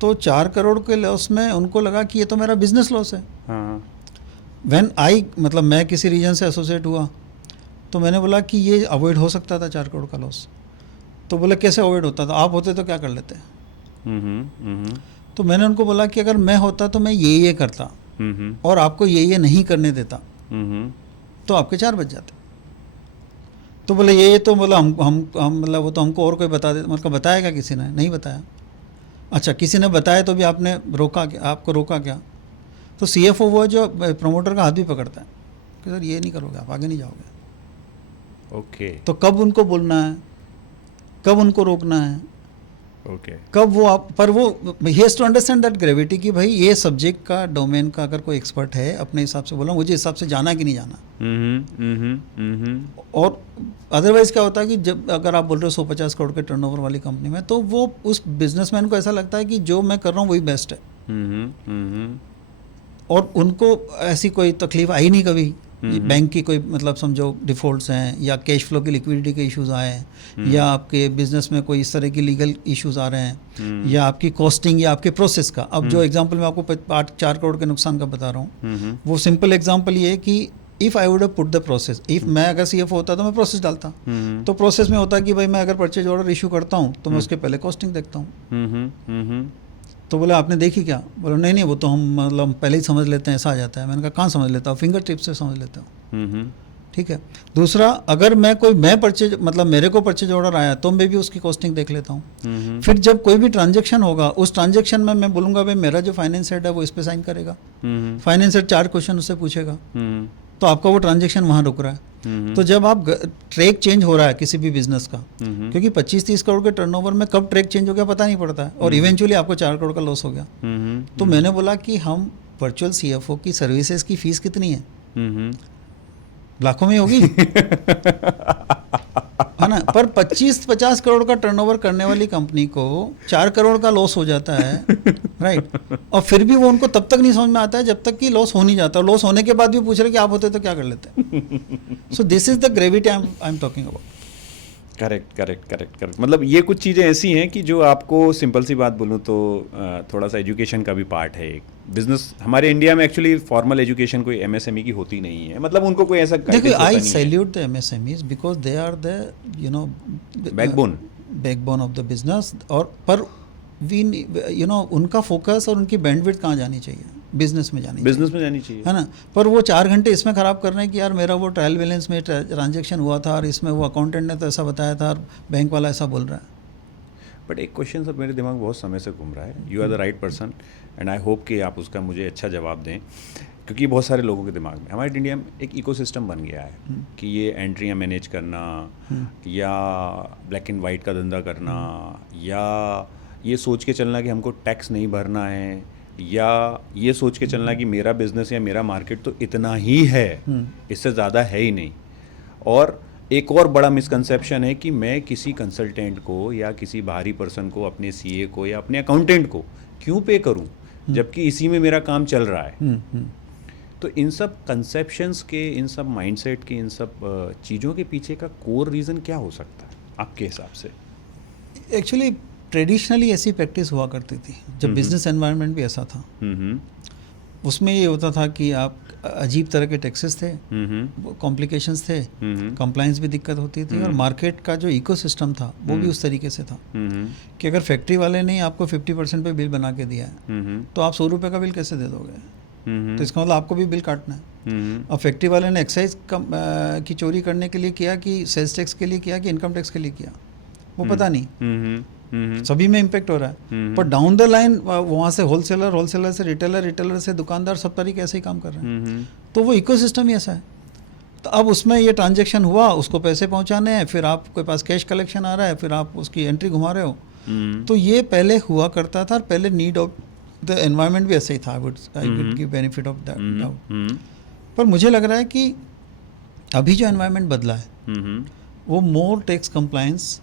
तो 4 करोड़ के लॉस में उनको लगा कि ये तो मेरा बिजनेस लॉस है। हाँ व्हेन आई मतलब मैं किसी रीजन से एसोसिएट हुआ तो मैंने बोला कि ये अवॉइड हो सकता था 4 करोड़ का लॉस। तो बोला कैसे अवॉइड होता था, आप होते तो क्या कर लेते। तो मैंने उनको बोला कि अगर मैं होता तो मैं ये करता और आपको ये नहीं करने देता तो आपके 4 बच जाते। तो बोले ये तो बोला हम मतलब वो तो हमको और कोई बता दे, मतलब बताएगा किसी ने, नहीं बताया। अच्छा किसी ने बताया तो भी आपने रोका क्या, आपको रोका क्या। तो CFO वो जो प्रमोटर का हाथ भी पकड़ता है कि सर ये नहीं करोगे आप आगे नहीं जाओगे। ओके तो कब उनको बोलना है, कब उनको रोकना है, ओके कब वो आप पर वो ही has to understand that gravity कि भाई ये सब्जेक्ट का डोमेन का अगर कोई एक्सपर्ट है अपने हिसाब से बोला मुझे हिसाब से जाना कि नहीं जाना। और अदरवाइज़ क्या होता है कि जब अगर आप बोल रहे हो 150 करोड़ के टर्नओवर वाली कंपनी में तो वो उस बिजनेसमैन को ऐसा लगता है कि जो मैं कर रहा हूँ वही बेस्ट है और उनको ऐसी कोई तकलीफ आई नहीं कभी। बैंक की कोई मतलब समझो डिफ़ॉल्ट्स हैं या कैश फ्लो की लिक्विडिटी के इश्यूज आए हैं या आपके बिजनेस में कोई इस तरह की लीगल इश्यूज आ रहे हैं या आपकी कॉस्टिंग या आपके प्रोसेस का। अब जो एग्जांपल मैं आपको 4 करोड़ के नुकसान का बता रहा हूँ वो सिंपल एग्जांपल ये है कि if I would have put the process, if मैं अगर CFO होता तो मैं प्रोसेस डालता। तो प्रोसेस में होता कि भाई मैं अगर परचेज ऑर्डर इशू करता हूँ तो मैं उसके पहले कॉस्टिंग देखता हूँ। तो बोला आपने देखी क्या, बोला नहीं वो तो हम मतलब पहले ही समझ लेते हैं, ऐसा आ जाता है। मैंने कहा कहाँ समझ लेता हूँ, फिंगर टिप से समझ लेता हूँ। ठीक है। दूसरा अगर मैं परचेज मतलब मेरे को परचेज ऑर्डर आया तो मैं भी उसकी कॉस्टिंग देख लेता हूँ। फिर जब कोई भी ट्रांजेक्शन होगा उस ट्रांजेक्शन में मैं बोलूँगा भाई मेरा जो फाइनेंस हेड है वो इस पर साइन करेगा। फाइनेंस हेड 4 क्वेश्चन उससे पूछेगा तो आपका वो ट्रांजेक्शन वहाँ रुक रहा है। तो जब आप ट्रैक चेंज हो रहा है किसी भी बिजनेस का, क्योंकि 25-30 करोड़ के टर्नओवर में कब ट्रैक चेंज हो गया पता नहीं पड़ता है और इवेंचुअली आपको 4 करोड़ का लॉस हो गया। तो मैंने बोला कि हम वर्चुअल CFO की सर्विसेज की फीस कितनी है, लाखों में होगी है ना। पर 25-50 करोड़ का टर्नओवर करने वाली कंपनी को 4 करोड़ का लॉस हो जाता है राइट। और फिर भी वो उनको तब तक नहीं समझ में आता है जब तक कि लॉस हो नहीं जाता। लॉस होने के बाद भी पूछ रहे कि आप होते तो क्या कर लेते। So this is the gravity I am talking about. Correct. मतलब ये कुछ चीज़ें ऐसी हैं कि जो आपको सिंपल सी बात बोलूँ तो थोड़ा सा एजुकेशन का भी पार्ट है। एक बिजनेस हमारे इंडिया में एक्चुअली फॉर्मल एजुकेशन कोई MSME की होती नहीं है, मतलब उनको कोई ऐसा देखो I salute the MSMEs because they are the backbone of the business. और पर वी उनका फोकस और उनकी बैंडविड्थ कहाँ जानी चाहिए, बिजनेस में जानी चाहिए है ना। पर वो 4 घंटे इसमें ख़राब कर रहे हैं कि यार मेरा वो ट्रायल बैलेंस में ट्रांजेक्शन हुआ था और इसमें वो अकाउंटेंट ने तो ऐसा बताया था और बैंक वाला ऐसा बोल रहा है। बट एक क्वेश्चन सब मेरे दिमाग में बहुत समय से घूम रहा है, you are the right person and I hope कि आप उसका मुझे अच्छा जवाब दें, क्योंकि बहुत सारे लोगों के दिमाग में हमारे इंडिया में एक इकोसिस्टम बन गया है कि ये एंट्रियाँ मैनेज करना या ब्लैक एंड वाइट का धंधा करना या ये सोच के चलना कि हमको टैक्स नहीं भरना है या ये सोच के चलना कि मेरा बिजनेस या मेरा मार्केट तो इतना ही है, इससे ज़्यादा है ही नहीं। और एक और बड़ा मिसकंसेप्शन है कि मैं किसी कंसल्टेंट को या किसी बाहरी पर्सन को, अपने CA को या अपने अकाउंटेंट को क्यों पे करूं जबकि इसी में मेरा काम चल रहा है। तो इन सब कंसेप्शंस के, इन सब माइंडसेट के, इन सब चीज़ों के पीछे का कोर रीज़न क्या हो सकता है आपके हिसाब से? एक्चुअली ट्रेडिशनली ऐसी प्रैक्टिस हुआ करती थी जब बिजनेस एनवायरनमेंट भी ऐसा था। उसमें ये होता था कि आप अजीब तरह के टैक्सेस थे, कॉम्प्लिकेशंस थे, कंप्लायंस भी दिक्कत होती थी और मार्केट का जो इकोसिस्टम था वो भी उस तरीके से था कि अगर फैक्ट्री वाले ने आपको 50% पे बिल बना के दिया है तो आप 100 रुपये का बिल कैसे दे दोगे। तो इसका मतलब आपको भी बिल काटना है। और फैक्ट्री वाले ने एक्साइज की चोरी करने के लिए किया कि सेल्स टैक्स के लिए किया कि इनकम टैक्स के लिए किया, वो पता नहीं। सभी में इम्पेक्ट हो रहा है। पर डाउन द लाइन वहाँ से होलसेलर से रिटेलर से दुकानदार, सब तरीके ऐसे ही काम कर रहे हैं। तो वो इकोसिस्टम ही ऐसा है। तो अब उसमें ये ट्रांजेक्शन हुआ, उसको पैसे पहुँचाने हैं, फिर आपके पास कैश कलेक्शन आ रहा है, फिर आप उसकी एंट्री घुमा रहे हो। तो ये पहले हुआ करता था और पहले नीड ऑफ द एनवायरनमेंट भी ऐसे ही था। I would give benefit of that doubt. पर मुझे लग रहा है कि अभी जो एनवायरनमेंट बदला है वो मोर टैक्स कंप्लायंस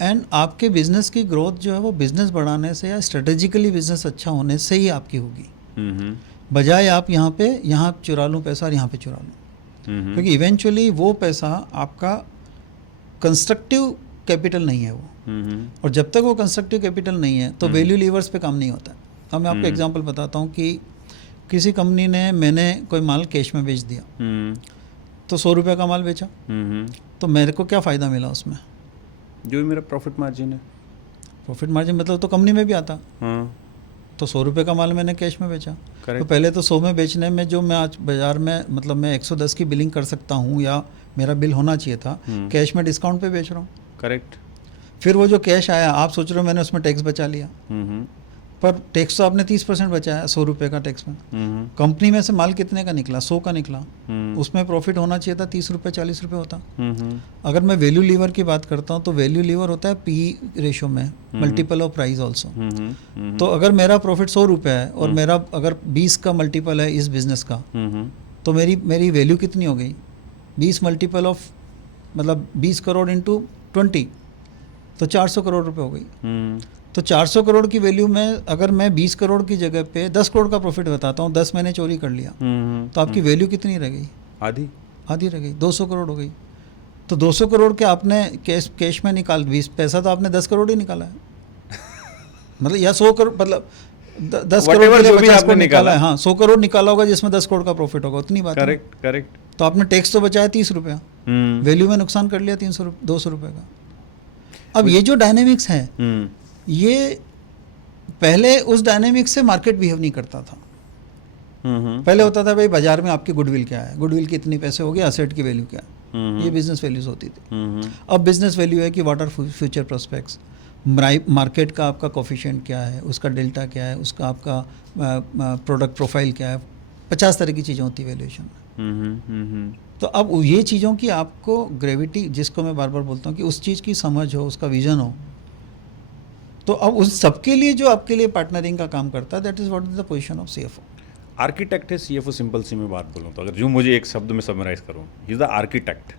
एंड आपके बिजनेस की ग्रोथ जो है वो बिजनेस बढ़ाने से या स्ट्रेटेजिकली बिजनेस अच्छा होने से ही आपकी होगी, बजाय आप यहाँ चुरा लूँ पैसा और यहाँ पे चुरा लूँ। क्योंकि इवेंचुअली वो पैसा आपका कंस्ट्रक्टिव कैपिटल नहीं है वो, और जब तक वो कंस्ट्रक्टिव कैपिटल नहीं है तो वैल्यू लीवर्स पे काम नहीं होता। अब मैं आपको एग्जांपल बताता हूँ कि किसी कंपनी ने, मैंने कोई माल कैश में बेच दिया, तो 100 रुपये का माल बेचा, तो मेरे को क्या फ़ायदा मिला उसमें? जो भी मेरा प्रॉफिट मार्जिन है। प्रॉफिट मार्जिन मतलब तो कंपनी में भी आता। हाँ, तो 100 रुपये का माल मैंने कैश में बेचा, तो करेक्ट। पहले तो 100 में बेचने में जो मैं आज बाज़ार में मतलब मैं 110 की बिलिंग कर सकता हूँ या मेरा बिल होना चाहिए था, कैश में डिस्काउंट पे बेच रहा हूँ। करेक्ट। फिर वो जो कैश आया, आप सोच रहे हो मैंने उसमें टैक्स बचा लिया, पर टैक्स तो आपने 30% बचाया 100 रुपये का टैक्स में। कंपनी में से माल कितने का निकला? 100 का निकला, उसमें प्रॉफिट होना चाहिए था 30 रुपये 40 रुपये होता। अगर मैं वैल्यू लीवर की बात करता हूँ तो वैल्यू लीवर होता है पी रेशो में, मल्टीपल ऑफ प्राइस ऑल्सो। तो अगर मेरा प्रॉफिट 100 रुपये है और मेरा अगर 20 का मल्टीपल है इस बिजनेस का, तो मेरी वैल्यू कितनी हो गई? 20 मल्टीपल ऑफ मतलब 20 करोड़ इंटू 20, तो 400 करोड़ रुपए हो गई। तो 400 करोड़ की वैल्यू में अगर मैं 20 करोड़ की जगह पे 10 करोड़ का प्रॉफिट बताता हूँ, 10 मैंने चोरी कर लिया, तो आपकी वैल्यू कितनी रह गई? आधी रह गई, 200 करोड़ हो गई। तो 200 करोड़ के आपने कैश में निकाल 20 पैसा, तो आपने 10 करोड़ ही निकाला है मतलब, या 100 करोड़ मतलब 10 करोड़ के लिए 50 करोड़ निकाला है। हाँ, 100 करोड़ निकाला होगा जिसमें 10 करोड़ का प्रॉफिट होगा, उतनी बात है। करेक्ट। तो आपने टैक्स तो बचाया 30 रुपया, वैल्यू में नुकसान कर लिया 200 रुपये का। अब ये जो डायनेमिक्स है, ये पहले उस डायनेमिक्स से मार्केट बिहेव नहीं करता था। पहले होता था भाई बाजार में आपकी गुडविल क्या है, गुडविल की इतनी पैसे हो गए, असेट की वैल्यू क्या है, ये बिजनेस वैल्यूज होती थी। अब बिजनेस वैल्यू है कि what are future prospects, market का आपका कोफिशिएंट क्या है, उसका डेल्टा क्या है, उसका आपका प्रोडक्ट प्रोफाइल क्या है, 50 तरह की चीज़ें होती है वैल्यूएशन में। तो अब ये चीज़ों की आपको ग्रेविटी, जिसको मैं बार बार बोलता हूँ कि उस चीज़ की समझ हो, उसका विजन हो, तो अब उस सबके लिए जो आपके लिए पार्टनरिंग का काम करता है, that is what is the position of CFO. Architect है सीएफओ, सिंपल सी मैं बात बोलूँ तो, अगर जो मुझे एक शब्द में समराइज करूँ, ही इज द आर्किटेक्ट।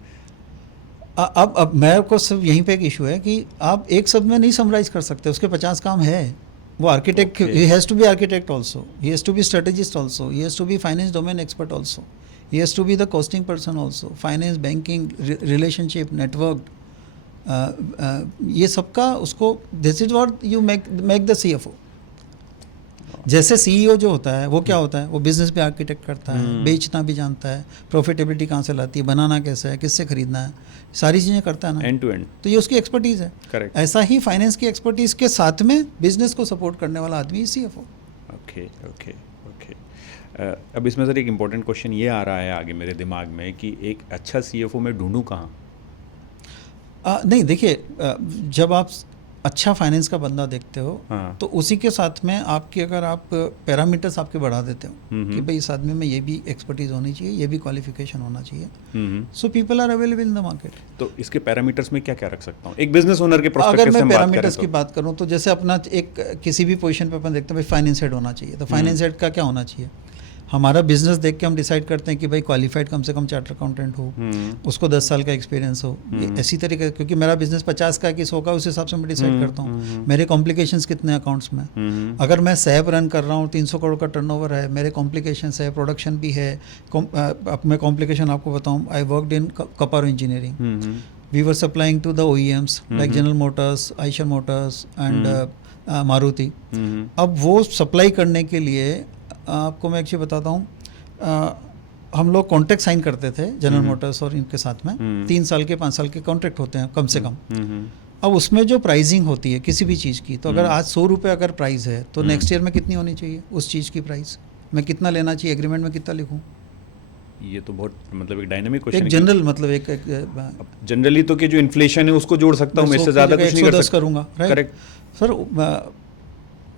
अब मेरे को सिर्फ यहीं पे एक इशू है कि आप एक शब्द में नहीं समराइज कर सकते, उसके 50 काम है। वो architect, he has to be architect also, he has to be strategist also, he has to be finance domain expert also, he has to be the costing person also, finance, banking, relationship, network, ये सबका उसको, this is what you make the CFO. जैसे CEO जो होता है वो क्या होता है, वो बिजनेस भी आर्किटेक्ट करता है, बेचना भी जानता है, प्रॉफिटेबिलिटी कहाँ से लाती है, बनाना कैसे है, किससे खरीदना है, सारी चीज़ें करता है ना, एंड टू एंड। तो ये उसकी एक्सपर्टीज़ है। करेक्ट। ऐसा ही फाइनेंस की एक्सपर्टीज़ के साथ में बिजनेस को सपोर्ट करने वाला आदमी सीएफओ। ओके। अब इसमें सर एक इम्पॉर्टेंट क्वेश्चन ये आ रहा है आगे मेरे दिमाग में कि एक अच्छा सीएफओ मैं ढूंढूं कहाँ? नहीं, देखिए, जब आप अच्छा फाइनेंस का बंदा देखते हो, हाँ। तो उसी के साथ में आपकी, अगर आप पैरामीटर्स आपके बढ़ा देते हो कि भाई इस आदमी में ये भी एक्सपर्टीज होनी चाहिए, ये भी क्वालिफिकेशन होना चाहिए, so people are available in the market. तो इसके पैरामीटर्स में क्या क्या रख सकता हूँ एक बिजनेस ओनर के पर्सपेक्टिव अगर से? मैं पैरामीटर्स की बात करूँ तो जैसे अपना एक किसी भी पोजीशन पे अपन देखते हैं भाई फाइनेंस हेड होना चाहिए, तो फाइनेंस हेड का क्या होना चाहिए? हमारा बिजनेस देख के हम डिसाइड करते हैं कि भाई क्वालिफाइड कम से कम चार्टर अकाउंटेंट हो, उसको 10 साल का एक्सपीरियंस हो, ऐसी तरीके, क्योंकि मेरा बिजनेस 50 का कि 100 का, उस हिसाब से मैं डिसाइड करता हूँ मेरे कॉम्प्लिकेशंस कितने अकाउंट्स में। अगर मैं सैप रन कर रहा हूँ, 300 करोड़ का टर्नओवर है, मेरे कॉम्प्लिकेशंस है, प्रोडक्शन भी है। अब मैं कॉम्प्लिकेशन आपको बताऊँ, I worked in Caparo engineering, we were supplying to the OEMs like General Motors, Eicher Motors and Maruti. अब वो सप्लाई करने के लिए आपको मैं एक्चुअली बताता हूँ, हम लोग कॉन्ट्रैक्ट साइन करते थे जनरल मोटर्स और इनके साथ में, 3 साल के 5 साल के कॉन्ट्रैक्ट होते हैं कम से कम। अब उसमें जो प्राइसिंग होती है किसी भी चीज़ की, तो अगर आज 100 रुपये अगर प्राइस है, तो नेक्स्ट ईयर में कितनी होनी चाहिए उस चीज़ की प्राइस, मैं कितना लेना चाहिए, एग्रीमेंट में कितना लिखूँ? ये तो बहुत मतलब एक डायनामिक क्वेश्चन एक है। जनरल मतलब एक जनरली तो कि जो इन्फ्लेशन है उसको जोड़ सकता हूँ मैं, इससे ज़्यादा कुछ नहीं कर 110 सकता। करूँगा, right? Correct sir,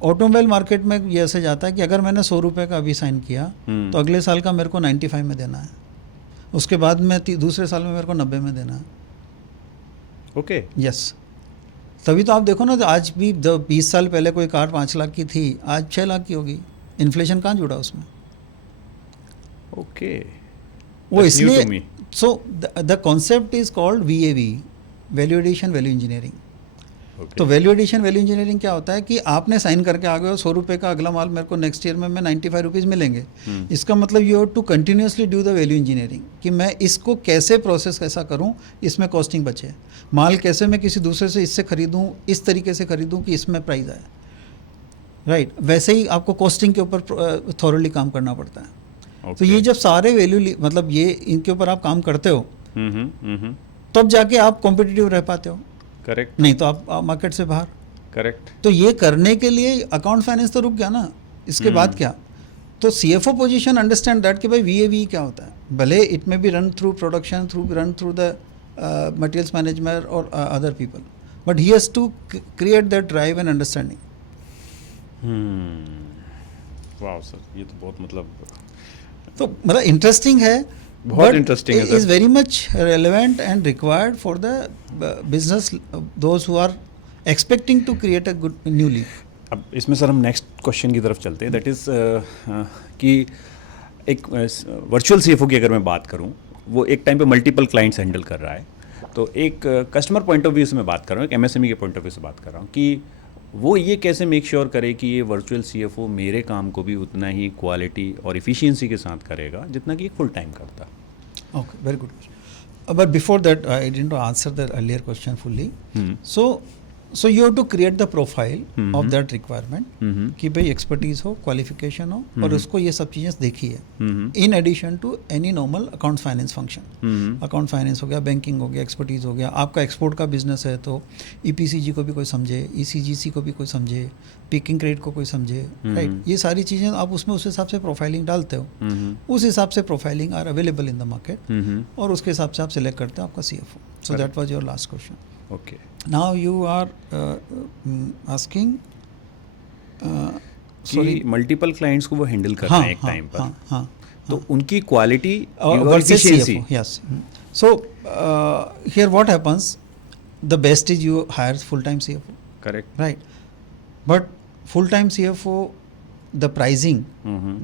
automobile market में ये ऐसे जाता है कि अगर मैंने 100 रुपये का अभी साइन किया, तो अगले साल का मेरे को 95 में देना है, उसके बाद में दूसरे साल में मेरे को 90 में देना है। ओके। यस, तभी तो आप देखो ना, तो आज भी 20 साल पहले कोई कार 5 लाख की थी, आज 6 लाख की होगी। इन्फ्लेशन कहाँ जुड़ा उसमें? ओके। वो इसलिए, so the concept is called VAV, value addition value engineering. Okay. तो वैल्यू एडिशन वैल्यू इंजीनियरिंग क्या होता है कि आपने साइन करके आ गए हो 100 रुपये का अगला माल मेरे को नेक्स्ट ईयर में 95 रुपीज़ मिलेंगे। इसका मतलब you have to continuously do the value engineering कि मैं इसको कैसे प्रोसेस कैसा करूं, इसमें कॉस्टिंग बचे, माल कैसे मैं किसी दूसरे से इससे खरीदूं, इस तरीके से खरीदूं कि इसमें प्राइस आए, राइट। वैसे ही आपको कॉस्टिंग के ऊपर थॉरली काम करना पड़ता है। तो ये जब सारे वैल्यू मतलब ये इनके ऊपर आप काम करते हो तब जाके आप कॉम्पिटिटिव रह पाते हो। करेक्ट। नहीं तो आप मार्केट से बाहर। करेक्ट। तो ये करने के लिए अकाउंट फाइनेंस तो रुक गया ना, इसके बाद क्या? तो सीएफओ पोजीशन अंडरस्टैंड दैट कि भाई वीएवी क्या होता है, भले it may be run through production, run through the materials management और other people, but he has to create that drive and understanding. वाह सर, ये तो बहुत मतलब इंटरेस्टिंग है, बहुत इंटरेस्टिंग है sir. Is very much relevant and required for the business those who are expecting to create a good new leaf. अब इसमें सर हम नेक्स्ट क्वेश्चन की तरफ चलते हैं, दैट इज़ कि एक वर्चुअल सीएफओ की अगर मैं बात करूं, वो एक टाइम पे मल्टीपल क्लाइंट्स हैंडल कर रहा है। तो एक कस्टमर पॉइंट ऑफ व्यू से मैं बात कर रहा हूँ, एक एमएसएमई के पॉइंट ऑफ व्यू से बात कर रहा हूँ कि वो ये कैसे मेक श्योर करे कि ये वर्चुअल सीएफओ मेरे काम को भी उतना ही क्वालिटी और इफ़िशियंसी के साथ करेगा जितना कि एक फुल टाइम करता। Okay, very good question. But before that, I didn't answer the earlier question fully. So you have to create the profile of that requirement कि भाई एक्सपर्टीज हो, क्वालिफिकेशन हो और उसको ये सब चीज़ें देखी है in addition to any normal account finance function. Account finance हो गया, बैंकिंग हो गया, एक्सपर्टीज हो गया, आपका एक्सपोर्ट का बिजनेस है तो ईपीसीजी को भी कोई समझे, ईसीजीसी को भी कोई समझे, पिकिंग क्रेडिट को कोई समझे, राइट। ये सारी चीज़ें आप उसमें उस हिसाब से प्रोफाइलिंग डालते हो, उस हिसाब से profiling are available in the market और उसके हिसाब से आप सिलेक्ट करते हो आपका CFO. So that was your last question. Okay, Now you are asking कि मल्टीपल क्लाइंट्स को वो हैंडल करना है एक टाइम पर, हाँ, तो उनकी quality versus efficiency. CFO, yes. So here what happens, the best is you hire full-time CFO, correct, right? But full-time CFO, the pricing,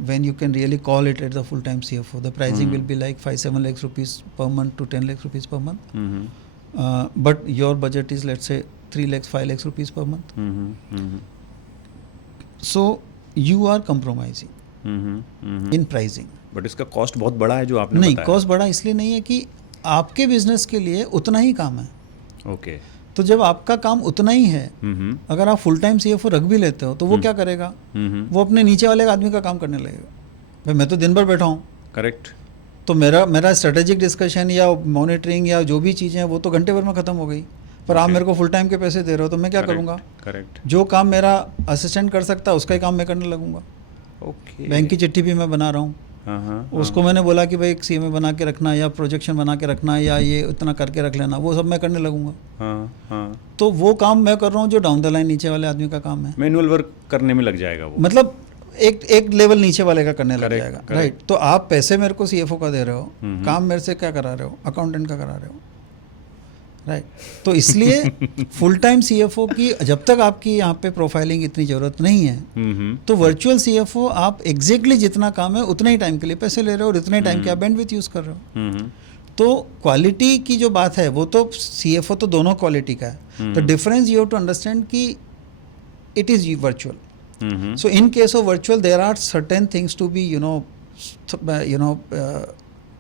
when you can really call it at the full-time CFO, the pricing will be like 5-7 lakhs rupees per month to 10 lakhs rupees per month. But your budget is, let's say, 3 lakhs, 5 lakhs rupees per month. So you are compromising in pricing. But इसका cost बहुत बड़ा है जो आपने नहीं, बताया। Cost बड़ा इसलिए नहीं है कि आपके बिजनेस के लिए उतना ही काम है। ओके, तो जब आपका काम उतना ही है, अगर आप फुल टाइम सीएफओ रख भी लेते हो तो वो क्या करेगा, वो अपने नीचे वाले आदमी का काम करने लगेगा। भाई मैं तो दिन भर बैठा हूँ, करेक्ट, तो मेरा स्ट्रेटेजिक डिस्कशन या मॉनिटरिंग या जो भी चीज़ें हैं वो तो घंटे भर में ख़त्म हो गई, पर आप मेरे को फुल टाइम के पैसे दे रहे हो तो मैं क्या करूँगा? करेक्ट, जो काम मेरा असिस्टेंट कर सकता है उसका ही काम मैं करने लगूंगा। ओके, बैंक की चिट्ठी भी मैं बना रहा हूँ, उसको मैंने बोला कि भाई एक सीएमए बना के रखना या प्रोजेक्शन बना के रखना या ये इतना करके रख लेना, वो सब मैं करने लगूंगा। तो वो काम मैं कर रहा हूँ जो डाउन द लाइन नीचे वाले आदमी का काम है, मैनुअल वर्क करने में लग जाएगा वो, मतलब एक लेवल नीचे वाले का करने लग जाएगा, राइट। तो आप पैसे मेरे को सीएफओ का दे रहे हो, काम मेरे से क्या करा रहे हो, अकाउंटेंट का करा रहे हो, राइट। तो इसलिए फुल टाइम सीएफओ की जब तक आपकी यहाँ पे प्रोफाइलिंग इतनी ज़रूरत नहीं है, तो वर्चुअल सीएफओ आप एग्जैक्टली जितना काम है उतने ही टाइम के लिए पैसे ले रहे हो और उतने टाइम के आप बैंडविड्थ यूज़ कर रहे हो। तो क्वालिटी की जो बात है वो तो सीएफओ तो दोनों क्वालिटी का है। तो difference you have to understand कि it is virtual. So in case of virtual, there are certain things to be,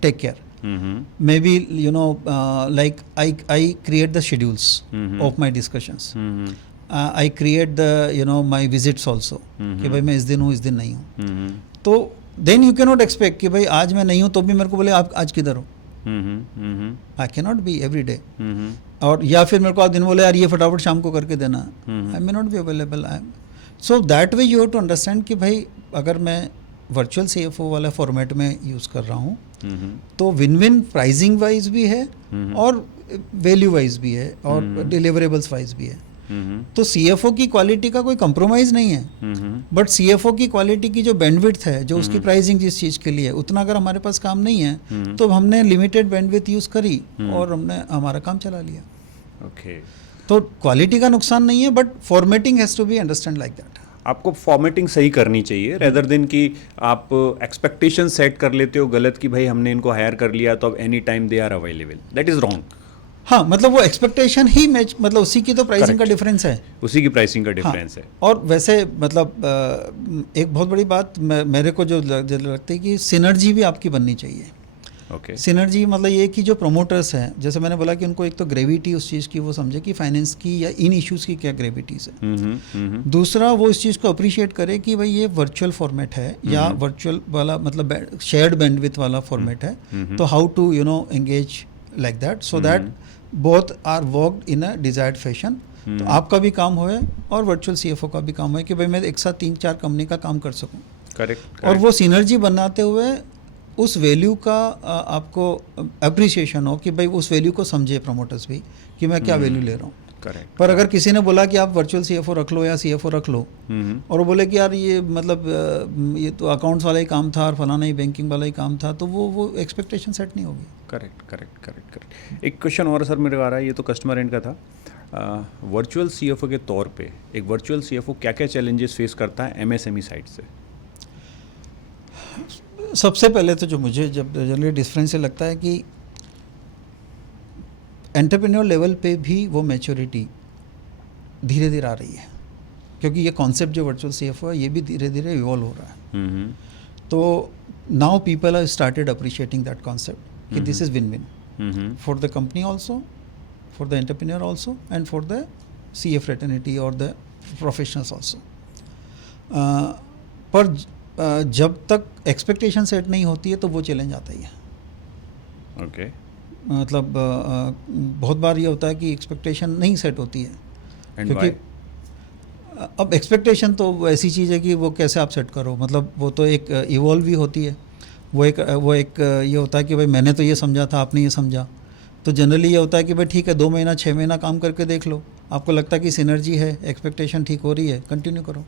take care. Maybe, like I create the schedules of my discussions. I create the, my visits also. कि भाई मैं इस दिन हूँ, इस दिन नहीं हूँ। तो then you cannot expect कि भाई आज मैं नहीं हूँ तो भी मेरे को बोले आप आज किधर हो। I cannot be every day. और या फिर मेरे को आप दिन बोले यार ये फटाफट शाम को करके देना, I may not be available. So that way you have to understand कि भाई अगर मैं वर्चुअल सीएफओ वाला फॉर्मेट में यूज़ कर रहा हूँ तो विन विन प्राइसिंग वाइज भी है और वैल्यू वाइज भी है और डिलीवरेबल्स वाइज भी है। तो सीएफओ की क्वालिटी का कोई कंप्रोमाइज़ नहीं है, बट सीएफओ की क्वालिटी की जो बैंडविड्थ है, जो उसकी प्राइसिंग जिस चीज़ के लिए, उतना अगर हमारे पास काम नहीं है तो हमने लिमिटेड बैंडविड्थ यूज़ करी और हमने हमारा काम चला लिया। ओके, तो क्वालिटी का नुकसान नहीं है, but formatting has to be understand like that. आपको फॉर्मेटिंग सही करनी चाहिए रेदर देन कि आप एक्सपेक्टेशन सेट कर लेते हो गलत कि भाई हमने इनको हायर कर लिया तो अब any time they are available, that is wrong. हाँ, मतलब वो एक्सपेक्टेशन ही मैच, मतलब उसी की तो प्राइसिंग का डिफरेंस है, उसी की प्राइसिंग का डिफरेंस है। और वैसे मतलब एक बहुत बड़ी बात मेरे को जो लगती है कि सिनर्जी भी आपकी बननी चाहिए। ओके, सिनर्जी मतलब ये कि जो प्रोमोटर्स हैं, जैसे मैंने बोला कि उनको एक तो ग्रेविटी उस चीज़ की वो समझे कि फाइनेंस की या इन इश्यूज़ की क्या ग्रेविटीज़ है। दूसरा, वो इस चीज़ को अप्रिशिएट करे कि भाई ये वर्चुअल फॉर्मेट है या वर्चुअल वाला मतलब शेयर्ड बैंडविड्थ वाला फॉर्मेट है, तो how to engage like that so that both are worked in a desired fashion. तो आपका भी काम होए और वर्चुअल सीएफओ का भी काम होए कि भाई मैं एक साथ 3-4 कंपनी का काम कर सकूं। करेक्ट। और वो सिनर्जी बनाते हुए उस वैल्यू का आपको अप्रिसिएशन हो कि भाई उस वैल्यू को समझे प्रमोटर्स भी कि मैं क्या वैल्यू ले रहा हूँ। करेक्ट। पर अगर किसी ने बोला कि आप वर्चुअल सीएफओ रख लो या सीएफओ रख लो, और वो बोले कि यार ये मतलब ये तो अकाउंट्स वाला ही काम था और फलाना ही बैंकिंग वाला ही काम था, तो वो एक्सपेक्टेशन सेट नहीं होगी। करेक्ट। एक क्वेश्चन और सर मेरे को आ रहा है, ये तो कस्टमर एंड का था। वर्चुअल सीएफओ के तौर पे एक वर्चुअल सीएफओ क्या क्या चैलेंजेस फेस करता है एमएसएमई साइड से? सबसे पहले तो जो मुझे जब जनरली डिफरेंस लगता है कि एंटरप्रेन्योर लेवल पे भी वो मैच्योरिटी धीरे धीरे आ रही है, क्योंकि ये कॉन्सेप्ट जो वर्चुअल सीएफओ है ये भी धीरे धीरे इवॉल्व हो रहा है। तो now people are started appreciating that concept कि this is win win for the company also, for the entrepreneur also and for the CA fraternity और द प्रोफेशनल्स ऑल्सो। पर जब तक एक्सपेक्टेशन सेट नहीं होती है तो वो चैलेंज आता ही है। ओके। मतलब बहुत बार ये होता है कि एक्सपेक्टेशन नहीं सेट होती है, क्योंकि अब एक्सपेक्टेशन तो ऐसी चीज़ है कि वो कैसे आप सेट करो, मतलब वो तो एक इवॉल्व भी होती है। वो एक ये होता है कि भाई मैंने तो ये समझा था, आपने ये समझा। तो जनरली ये होता है कि भाई ठीक है 2 महीना 6 महीना काम करके देख लो, आपको लगता है कि सिनर्जी है, एक्सपेक्टेशन ठीक हो रही है, कंटिन्यू करो।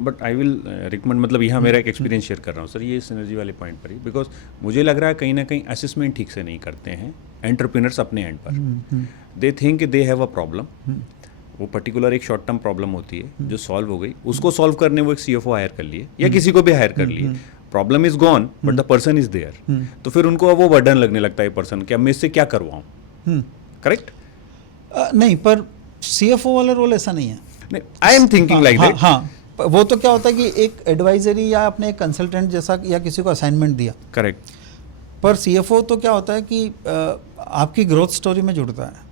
बट आई विल रिकमेंड, मतलब यहाँ मेरा एक एक्सपीरियंस शेयर कर रहा हूँ सर ये सिनर्जी वाले पॉइंट पर ही, बिकॉज मुझे लग रहा है कहीं ना कहीं असेसमेंट ठीक से नहीं करते हैं एंटरप्रेन्योर्स अपने एंड पर। They think they have a problem, वो पर्टिकुलर एक शॉर्ट टर्म प्रॉब्लम होती है जो सॉल्व हो गई, उसको सॉल्व करने वो एक सीएफओ हायर कर लिए या किसी को भी हायर कर लिए, problem is gone but the person is there. तो फिर उनको वो बर्डन लगने लगता है पर्सन कि अब मैं इससे क्या करवाऊँ। करेक्ट? नहीं, पर सीएफओ वाला रोल ऐसा नहीं है। I am thinking like that. हाँ, वो तो क्या होता है कि एक एडवाइजरी या आपने एक कंसल्टेंट जैसा या किसी को असाइनमेंट दिया। करेक्ट। पर सीएफओ तो क्या होता है कि आपकी ग्रोथ स्टोरी में जुड़ता है।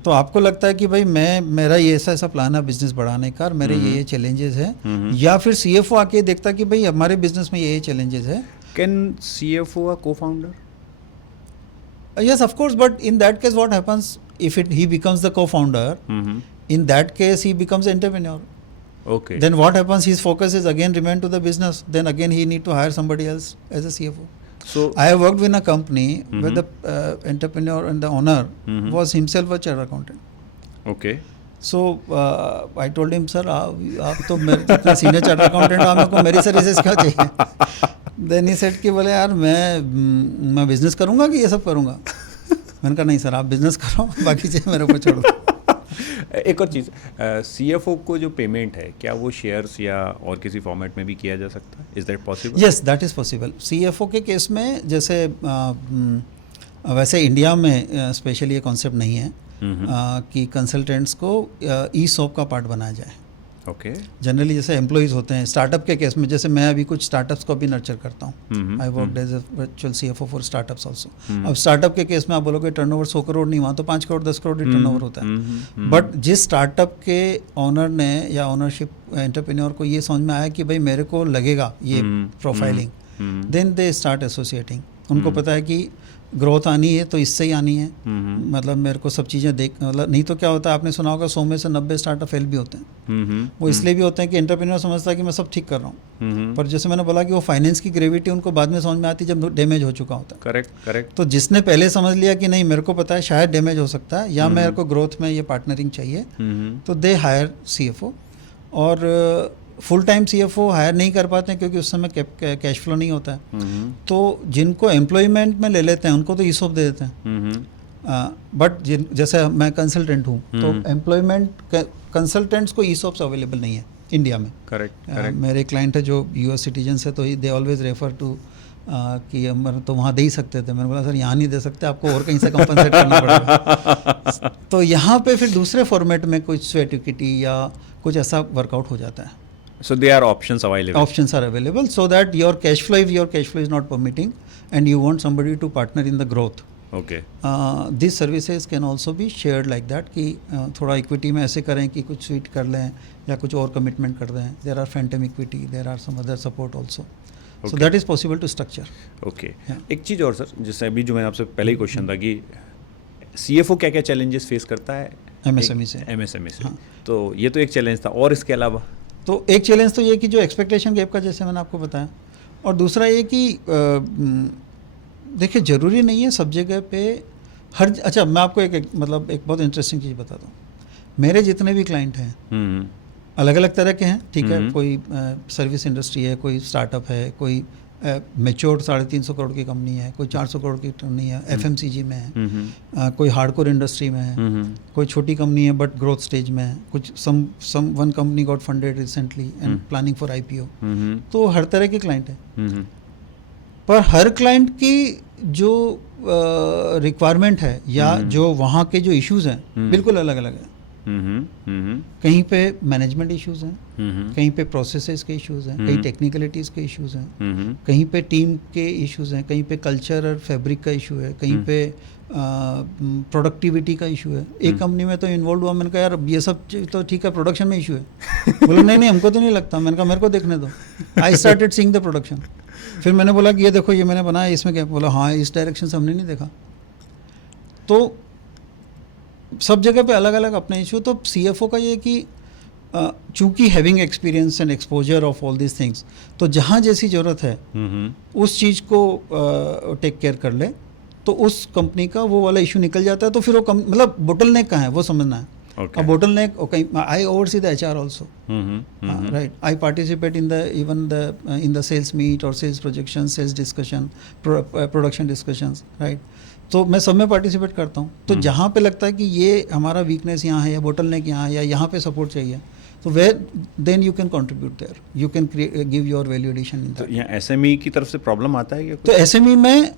तो आपको लगता है कि भाई मेरा ये ऐसा प्लान है बिजनेस बढ़ाने का, मेरे ये चैलेंजेस है, या फिर सीएफओ आके देखता है कि भाई हमारे बिजनेस में ये चैलेंजेस है। Can CFO a co-founder? Yes, of course, but in that case what happens if he becomes the co-founder? In that case he becomes entrepreneur. Okay. Then what happens? His focus is again remain to the business. Then again he need to hire somebody else as a CFO. So I have worked in a company where the entrepreneur and the owner was himself a chartered accountant. Okay. So I told him, sir, आप तो मेरे जितना senior chartered accountant हो, मेरे को मेरी services क्या चाहिए? Then he said कि बोले यार मैं बिजनेस करूँगा कि ये सब करूँगा? मैंने कहा नहीं सर, आप बिजनेस करो, बाकी चीज़ें मेरे ऊपर छोड़ो। एक और चीज़, सीएफओ को जो पेमेंट है क्या वो शेयर्स या और किसी फॉर्मेट में भी किया जा सकता है? Is that possible? Yes, that is possible. CFO के केस में जैसे वैसे इंडिया में स्पेशली ये कॉन्सेप्ट नहीं है कि कंसल्टेंट्स को ई-सॉप का पार्ट बनाया जाए। ओके। जनरली जैसे एम्प्लॉइज़ होते हैं स्टार्टअप के केस में, जैसे मैं अभी कुछ स्टार्टअप्स को भी नर्चर करता हूँ। I worked as a virtual CFO for startups also. अब स्टार्टअप के केस में आप बोलोगे टर्नओवर 100 करोड़ नहीं, वहाँ तो 5 करोड़ 10 करोड़ ही टर्नओवर होता है। बट जिस स्टार्टअप के ऑनर ने या ऑनरशिप एंटरप्रेन्योर को ये समझ में आया कि भाई मेरे को लगेगा ये profiling, then they start associating. उनको पता है कि ग्रोथ आनी है तो इससे ही आनी है, मतलब मेरे को सब चीज़ें मतलब नहीं तो क्या होता है, आपने सुना होगा 100 में से 90 स्टार्टअप फेल भी होते हैं। वो इसलिए भी होते हैं कि एंटरप्रेन्योर समझता है कि मैं सब ठीक कर रहा हूँ, पर जैसे मैंने बोला कि वो फाइनेंस की ग्रेविटी उनको बाद में समझ में आती है जब डैमेज हो चुका होता है। करेक्ट। तो जिसने पहले समझ लिया कि नहीं मेरे को पता है शायद डैमेज हो सकता है या मेरे को ग्रोथ में ये पार्टनरिंग चाहिए, तो दे हायर सीएफओ। और फुल टाइम सीएफओ हायर नहीं कर पाते हैं क्योंकि उस समय कैश फ्लो नहीं होता है। तो जिनको एम्प्लॉयमेंट में ले लेते हैं उनको तो ईसॉप दे देते हैं। बट जैसे मैं कंसल्टेंट हूँ तो एम्प्लॉयमेंट कंसल्टेंट्स को ईसॉप्स अवेलेबल नहीं है इंडिया में। करेक्ट। मेरे क्लाइंट है जो यूएस सिटीजन्स है, तो दे ऑलवेज रेफर टू कि हम तो वहाँ दे ही सकते थे। मैंने बोला सर यहाँ नहीं दे सकते, आपको और कहीं से कंपनसेट करना पड़ेगा। तो यहाँ पे फिर दूसरे फॉर्मेट में कुछ स्वेट इक्विटी या कुछ ऐसा वर्कआउट हो जाता है। So there are options available. Options are available so that your cash flow, if your cash flow is not permitting and you want somebody to partner in the growth, Okay. these services can also be shared like that कि थोड़ा equity में ऐसे करें कि कुछ sweet कर लें या कुछ और कमिटमेंट कर दें। There are phantom equity, there are some other support also, so that is possible to structure. Okay, एक चीज़ और सर, जैसे अभी जो मैंने आपसे पहले ही क्वेश्चन था कि CFO क्या क्या चैलेंजेस फेस करता है MSME से। हाँ। तो ये तो एक चैलेंज था, और इसके अलावा? तो एक चैलेंज तो ये कि जो एक्सपेक्टेशन गैप का, जैसे मैंने आपको बताया, और दूसरा ये कि देखिए ज़रूरी नहीं है सब जगह पे हर। अच्छा, मैं आपको एक मतलब एक बहुत इंटरेस्टिंग चीज़ बताता हूँ। मेरे जितने भी क्लाइंट हैं अलग अलग तरह के हैं, ठीक है। कोई सर्विस इंडस्ट्री है, कोई स्टार्टअप है, कोई मेच्योर्ड 350 करोड़ की कंपनी है, कोई 400 करोड़ की कंपनी है, FMCG में है, कोई हार्डकोर इंडस्ट्री में है, कोई छोटी कंपनी है बट ग्रोथ स्टेज में है, कुछ some one company got funded recently and planning for IPO। तो हर तरह के क्लाइंट हैं, पर हर क्लाइंट की जो रिक्वायरमेंट है या जो वहाँ के जो इश्यूज़ हैं बिल्कुल अलग अलग है। कहीं पे मैनेजमेंट इश्यूज़ हैं, कहीं पे प्रोसेसेस के इश्यूज़ हैं, कहीं टेक्निकलिटीज़ के इश्यूज़ हैं, कहीं पे टीम के इश्यूज़ हैं, कहीं पे कल्चर और फैब्रिक का इशू है, कहीं पे प्रोडक्टिविटी का इशू है। एक कंपनी में तो इन्वॉल्व हुआ, मैंने कहा यार ये सब तो ठीक है, प्रोडक्शन में इशू है। बोला नहीं हमको तो नहीं लगता। मैंने कहा मेरे को देखने दो। I started seeing the production. फिर मैंने बोला कि ये देखो ये मैंने बनाया, इसमें क्या? बोला हाँ इस डायरेक्शन से हमने नहीं देखा। तो सब जगह पे अलग अलग अपने इशू। तो CFO का ये कि चूंकि having experience and exposure of all this things, तो जहाँ जैसी ज़रूरत है उस चीज़ को टेक केयर कर ले, तो उस कंपनी का वो वाला इशू निकल जाता है। तो फिर वो मतलब बोटल नेक कहाँ है वो समझना है। Okay. A bottleneck, okay, I oversee the HR also. Right. I participate in the sales meet or sales projection, sales discussion, production discussions, right. तो मैं सब में पार्टिसिपेट करता हूँ। तो जहाँ पे लगता है कि ये हमारा वीकनेस यहाँ है या बोटलनेक यहाँ है या यहाँ पे सपोर्ट चाहिए, तो where then you can contribute there, you can give your value addition in that. तो यहाँ SME की तरफ से प्रॉब्लम आता है क्या? तो SME में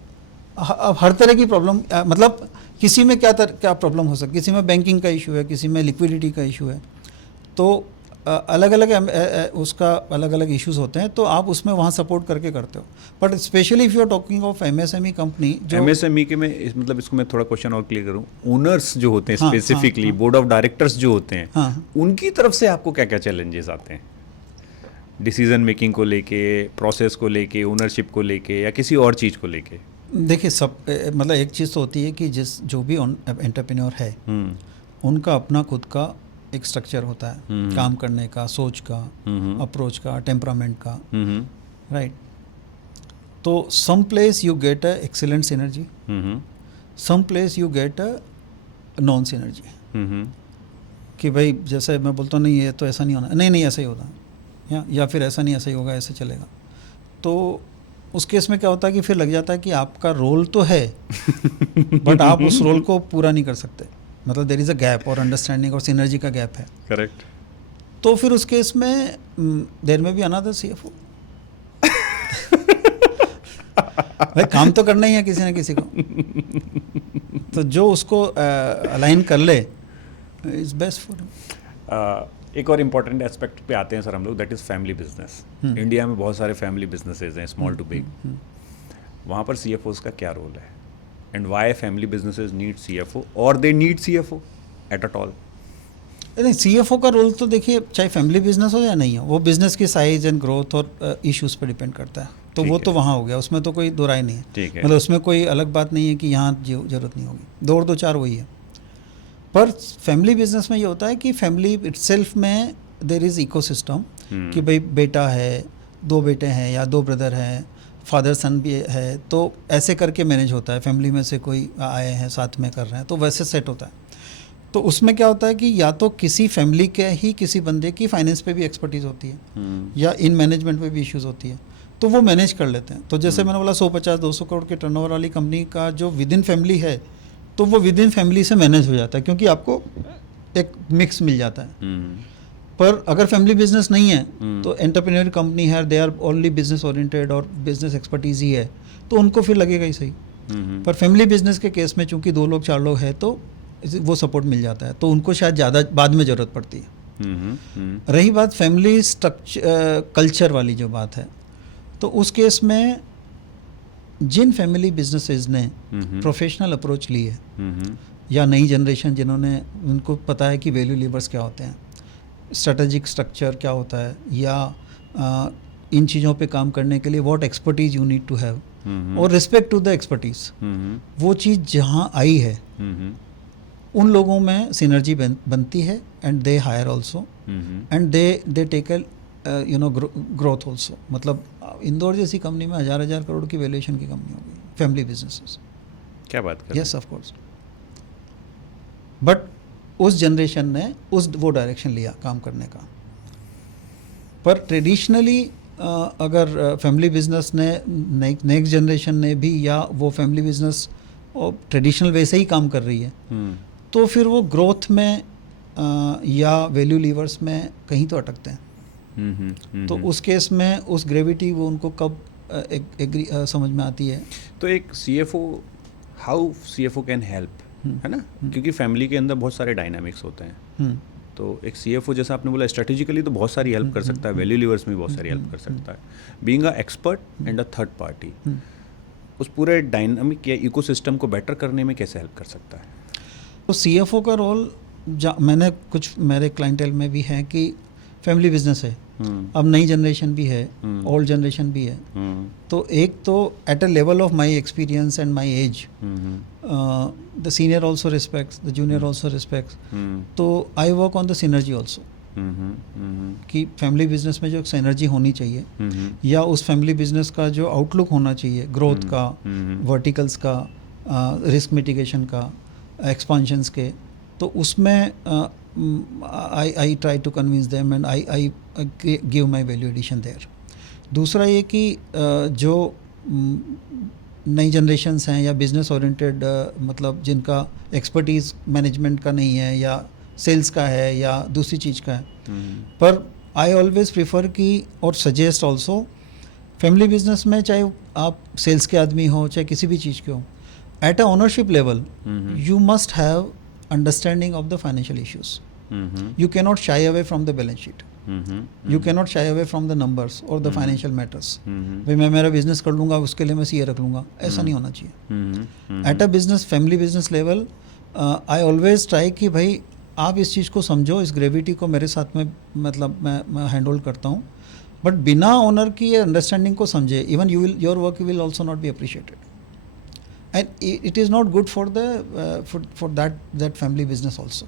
हर तरह की प्रॉब्लम, मतलब किसी में क्या प्रॉब्लम हो सकती है। किसी में बैंकिंग का इशू है, किसी में लिक्विडिटी का इशू है, तो अलग अलग उसका अलग अलग इश्यूज होते हैं। तो आप उसमें वहाँ सपोर्ट करके करते हो। But specially if you are talking of MSME company, जो MSME के में मतलब इसको मैं थोड़ा क्वेश्चन और क्लियर करूँ, ओनर्स जो होते हैं स्पेसिफिकली, बोर्ड ऑफ डायरेक्टर्स जो होते हैं, उनकी तरफ से आपको क्या क्या चैलेंजेस आते हैं? डिसीजन मेकिंग को लेके, प्रोसेस को लेके, ओनरशिप को लेके, या किसी और चीज़ को लेके? देखिए सब मतलब एक चीज़ तो होती है कि जो भी एंटरप्रेन्योर है उनका अपना खुद का एक स्ट्रक्चर होता है, काम करने का, सोच का, अप्रोच का, टेम्परामेंट का, राइट। तो some place you get a excellent synergy, some place you get a non synergy, कि भाई जैसे मैं बोलता हूँ नहीं ये तो ऐसा नहीं होना, नहीं ऐसा ही होता, या फिर ऐसा नहीं ऐसा ही होगा, ऐसे चलेगा। तो उस केस में क्या होता है कि फिर लग जाता है कि आपका रोल तो है बट आप उस रोल को पूरा नहीं कर सकते, मतलब देयर इज़ अ गैप और अंडरस्टैंडिंग और सिनर्जी का गैप है। करेक्ट। तो फिर उस केस में देयर में भी अनदर CFO। भाई काम तो करना ही है किसी न किसी को, तो जो उसको अलाइन कर ले इज बेस्ट फॉर। एक और इम्पॉर्टेंट एस्पेक्ट पे आते हैं सर हम लोग, that is family business. India में बहुत सारे फैमिली बिजनेसेस हैं, स्मॉल टू बिग। वहाँ पर CFOs का क्या रोल है, and why family businesses need CFO और they need CFO at all? नहीं, CFO का रोल तो देखिए चाहे फैमिली बिजनेस हो या नहीं हो, वो बिजनेस की साइज एंड ग्रोथ और इश्यूज पर डिपेंड करता है। तो वो तो वहाँ हो गया, उसमें तो कोई दो राय नहीं है, मतलब उसमें कोई अलग बात नहीं है कि यहाँ जरूरत नहीं होगी, 2 और 2 4 वही है। पर फैमिली बिजनेस में ये होता है कि फैमिली इटसेल्फ में देयर इज़ इकोसिस्टम, कि भाई बेटा है, 2 बेटे हैं या 2 ब्रदर हैं, फादर सन भी है, तो ऐसे करके मैनेज होता है। फैमिली में से कोई आए हैं साथ में कर रहे हैं, तो वैसे सेट होता है। तो उसमें क्या होता है कि या तो किसी फैमिली के ही किसी बंदे की फाइनेंस पे भी एक्सपर्टीज़ होती है, या इन मैनेजमेंट पे भी इश्यूज़ होती है, तो वो मैनेज कर लेते हैं। तो जैसे मैंने बोला 150-200 करोड़ के टर्नओवर वाली कंपनी का जो विद इन फैमिली है, तो वो विद इन फैमिली से मैनेज हो जाता है, क्योंकि आपको एक मिक्स मिल जाता है। पर अगर फैमिली बिजनेस नहीं है तो एंटरप्रेन्योर कंपनी है, they are only business oriented और बिजनेस एक्सपर्टीज ही है, तो उनको फिर लगेगा ही सही। पर फैमिली बिजनेस के केस में चूंकि 2 लोग 4 लोग हैं तो वो सपोर्ट मिल जाता है, तो उनको शायद ज़्यादा बाद में ज़रूरत पड़ती है। रही बात फैमिली स्ट्रक्चर कल्चर वाली जो बात है, तो उस केस में जिन फैमिली बिजनेसेस ने प्रोफेशनल अप्रोच ली है या नई जनरेशन जिन्होंने, उनको पता है कि वैल्यू लीवर्स क्या होते हैं, स्ट्रेटेजिक स्ट्रक्चर क्या होता है, या इन चीज़ों पे काम करने के लिए what expertise you need to have और रिस्पेक्ट टू द एक्सपर्टीज, वो चीज़ जहाँ आई है उन लोगों में सिनर्जी बनती है and they hire also and they take growth also. मतलब इंदौर जैसी कंपनी में 1000 करोड़ की वैल्यूएशन की कंपनी होगी, फैमिली बिजनेसेस। क्या बात कर रहे हैं? Yes of course. बट उस जनरेशन ने वो डायरेक्शन लिया काम करने का। पर ट्रेडिशनली अगर फैमिली बिजनेस ने नेक्स्ट जनरेशन ने भी, या वो फैमिली बिजनेस ट्रेडिशनल वैसे ही काम कर रही है, तो फिर वो ग्रोथ में या वैल्यू लीवर्स में कहीं तो अटकते हैं। तो उस केस में उस ग्रेविटी वो उनको कब समझ में आती है। तो एक CFO, how CFO can help, है ना, क्योंकि फैमिली के अंदर बहुत सारे डायनामिक्स होते हैं। तो एक CFO जैसा आपने बोला स्ट्रेटेजिकली तो बहुत सारी हेल्प कर सकता है, वैल्यू लीवर्स में बहुत सारी हेल्प कर सकता है, being a expert and a third party उस पूरे डायनामिक या इकोसिस्टम को बेटर करने में कैसे हेल्प कर सकता है? तो CFO का रोल मैंने कुछ मेरे क्लाइंटेल में भी है कि फैमिली बिजनेस है, अब नई जनरेशन भी है, ओल्ड जनरेशन भी है, तो एक तो at a level of my experience and my age the senior also respects, the junior also respects, तो I work on the synergy also कि फैमिली बिजनेस में जो सिनर्जी होनी चाहिए या उस फैमिली बिजनेस का जो आउटलुक होना चाहिए, ग्रोथ का, वर्टिकल्स का, रिस्क मिटिगेशन का, एक्सपांशंस के, तो उसमें I try to convince them and I give my value addition there. दूसरा ये कि जो नई जनरेशन्स हैं या बिजनेस ओरिएंटेड, मतलब जिनका एक्सपर्टीज़ मैनेजमेंट का नहीं है या सेल्स का है या दूसरी चीज़ का है, पर आई ऑलवेज प्रीफर कि और सजेस्ट ऑल्सो फैमिली बिजनेस में, चाहे आप सेल्स के आदमी हो चाहे किसी भी चीज़ के हो, at a ownership level you must have understanding of the financial issues. You cannot shy away from the balance sheet. You cannot shy away from the numbers or the financial matters. भाई मैं मेरा business कर लूँगा उसके लिए मैं CA रख लूँगा, ऐसा नहीं होना चाहिए। At a business, family business level, I always try कि भाई आप इस चीज़ को समझो, इस ग्रेविटी को मेरे साथ में, मतलब मैं हैंड होल्ड करता हूँ, बट बिना ओनर की अंडरस्टैंडिंग को समझे, even your work will also not be appreciated and it is not good for the for that family business also,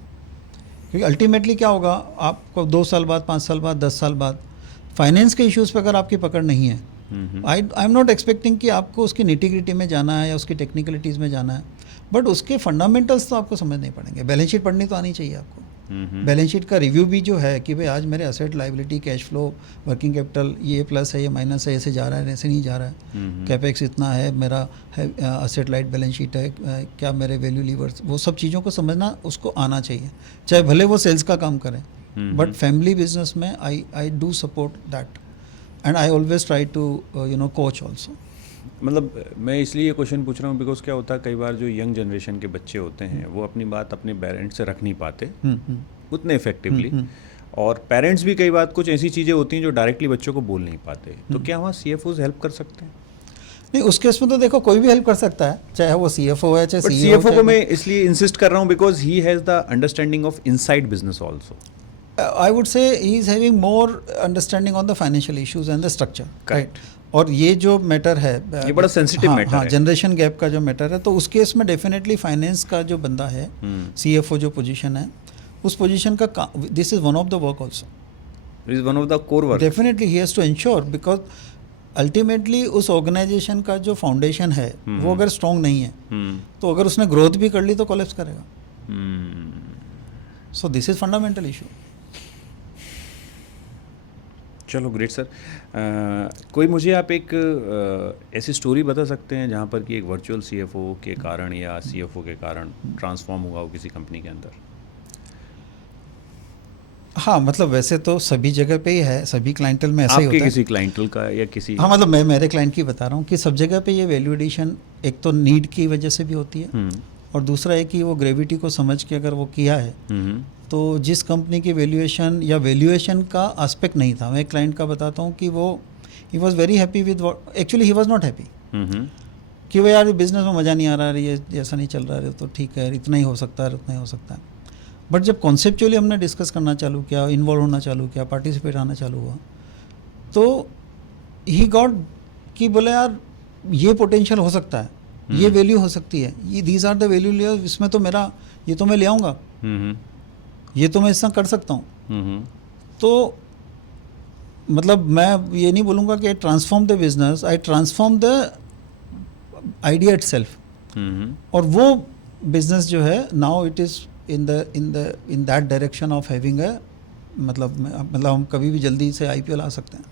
क्योंकि अल्टीमेटली क्या होगा, आपको 2 साल बाद, 5 साल बाद, 10 साल बाद फाइनेंस के इश्यूज़ पे अगर आपकी पकड़ नहीं है, आई एम नॉट एक्सपेक्टिंग कि आपको उसकी निटी-ग्रिटी में जाना है या उसकी टेक्निकलिटीज़ में जाना है, बट उसके फंडामेंटल्स तो आपको समझ नहीं पड़ेंगे। बैलेंस शीट पढ़नी तो आनी चाहिए आपको। बैलेंस शीट का रिव्यू भी जो है कि भाई आज मेरे asset, liability, cash flow, working capital, ये प्लस है, ये माइनस है, ऐसे जा रहा है, ऐसे नहीं जा रहा है, कैपेक्स इतना है, मेरा है एसेट लाइट बैलेंस शीट है, क्या मेरे वैल्यू लीवर्स, वो सब चीज़ों को समझना उसको आना चाहिए, चाहे भले वो सेल्स का काम करें। बट फैमिली बिजनेस में I do support that and I always try to coach also. मतलब मैं इसलिए ये क्वेश्चन पूछ रहा हूँ बिकॉज क्या होता है, कई बार जो यंग जनरेशन के बच्चे होते हैं वो अपनी बात अपने पेरेंट्स से रख नहीं पाते उतने इफेक्टिवली, और पेरेंट्स भी कई बार कुछ ऐसी चीज़ें होती हैं जो डायरेक्टली बच्चों को बोल नहीं पाते, तो क्या वहाँ CFOs हेल्प कर सकते हैं? नहीं, उस केस में तो देखो कोई भी हेल्प कर सकता है, चाहे वो CFO है चाहे CEO CFO को मैं इसलिए इंसिस्ट कर रहा हूँ because he has the understanding of inside business also. I would say he is having more understanding on the financial issues and the structure. Correct. और ये जो मैटर है, ये बड़ा सेंसिटिव मैटर है, जनरेशन गैप का जो मैटर है, तो उस केस में डेफिनेटली फाइनेंस का जो बंदा है, CFO जो पोजीशन है, उस पोजीशन का this is one of the work also, is one of the core work. Definitely he has to ensure, because ultimately उस ऑर्गेनाइजेशन का जो फाउंडेशन है वो अगर स्ट्रॉन्ग नहीं है तो अगर उसने ग्रोथ भी कर ली तो कोलैप्स करेगा। So this is fundamental issue. चलो ग्रेट सर। कोई मुझे आप एक ऐसी स्टोरी बता सकते हैं जहाँ पर कि एक वर्चुअल CFO के कारण या CFO के कारण ट्रांसफॉर्म हुआ हो किसी कंपनी के अंदर? हाँ मतलब वैसे तो सभी जगह पे ही है, सभी क्लाइंटल में ऐसा ही आपके होता है। किसी क्लाइंटल का या किसी? हाँ मतलब मैं मेरे क्लाइंट की बता रहा हूँ कि सब जगह पे ये वैल्यू एडिशन एक तो नीड की वजह से भी होती है, और दूसरा है कि वो ग्रेविटी को समझ के अगर वो किया है तो जिस कंपनी की वैल्यूएशन या वैल्यूएशन का एस्पेक्ट नहीं था। मैं एक क्लाइंट का बताता हूँ कि वो he was very happy with actually he was not happy कि वो यार बिजनेस में मज़ा नहीं आ रहा है, ये ऐसा नहीं चल रहा है, तो ठीक है इतना ही हो सकता है, उतना ही हो सकता है। बट जब कॉन्सेप्चुअली हमने डिस्कस करना चालू किया, इन्वॉल्व होना चालू किया, पार्टिसिपेट आना चालू हुआ, तो ही गॉट कि बोले यार ये पोटेंशियल हो सकता है, ये वैल्यू हो सकती है, ये these are the value layer, इसमें तो मेरा ये तो मैं ले आऊँगा, ये तो मैं इससे कर सकता हूँ। तो मतलब मैं ये नहीं बोलूँगा कि I transform the business, I transform the idea itself. और वो बिजनेस जो है now it is in that direction of having a मतलब हम कभी भी जल्दी से IPO ला सकते हैं।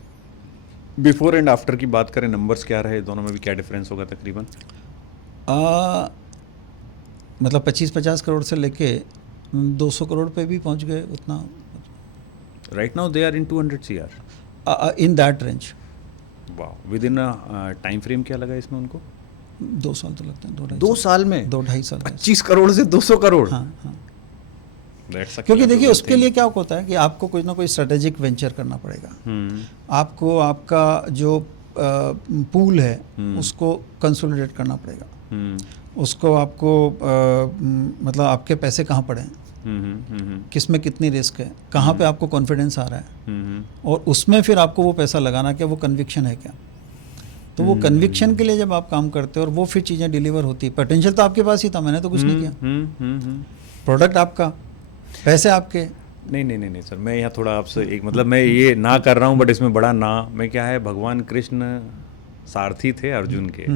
बिफोर एंड आफ्टर की बात करें, नंबर्स क्या रहे, दोनों में भी क्या डिफरेंस होगा तकरीबन? मतलब 25-50 करोड़ से लेके 200 करोड़ पे भी पहुंच गए उतना। Right now they are in 200 CR in that range. वाह, विद इन टाइम फ्रेम क्या लगा इसमें उनको? 2 साल तो लगते हैं, 2 साल में 2-2.5 साल। 25 करोड़ से 200 करोड़? हाँ हाँ। That's a क्योंकि देखिए capable उसके thing. लिए क्या होता है कि आपको कुछ ना कोई स्ट्रेटेजिक वेंचर करना पड़ेगा। आपको आपका जो पूल है उसको कंसोलिडेट करना पड़ेगा, उसको आपको मतलब आपके पैसे कहाँ पड़े हैं, किस में कितनी रिस्क है, कहाँ पे आपको कॉन्फिडेंस आ रहा है, और उसमें फिर आपको वो पैसा लगाना क्या, वो कन्विक्शन है क्या। तो वो कन्विक्शन के लिए जब आप काम करते हो और वो फिर चीज़ें डिलीवर होती है, पोटेंशियल तो आपके पास ही था, मैंने तो कुछ नहीं किया, प्रोडक्ट आपका, पैसे आपके। नहीं सर, मैं यहाँ थोड़ा आपसे एक मतलब मैं ये ना कर रहा हूँ, बट इसमें बड़ा ना मैं क्या है, भगवान कृष्ण सारथी थे अर्जुन के,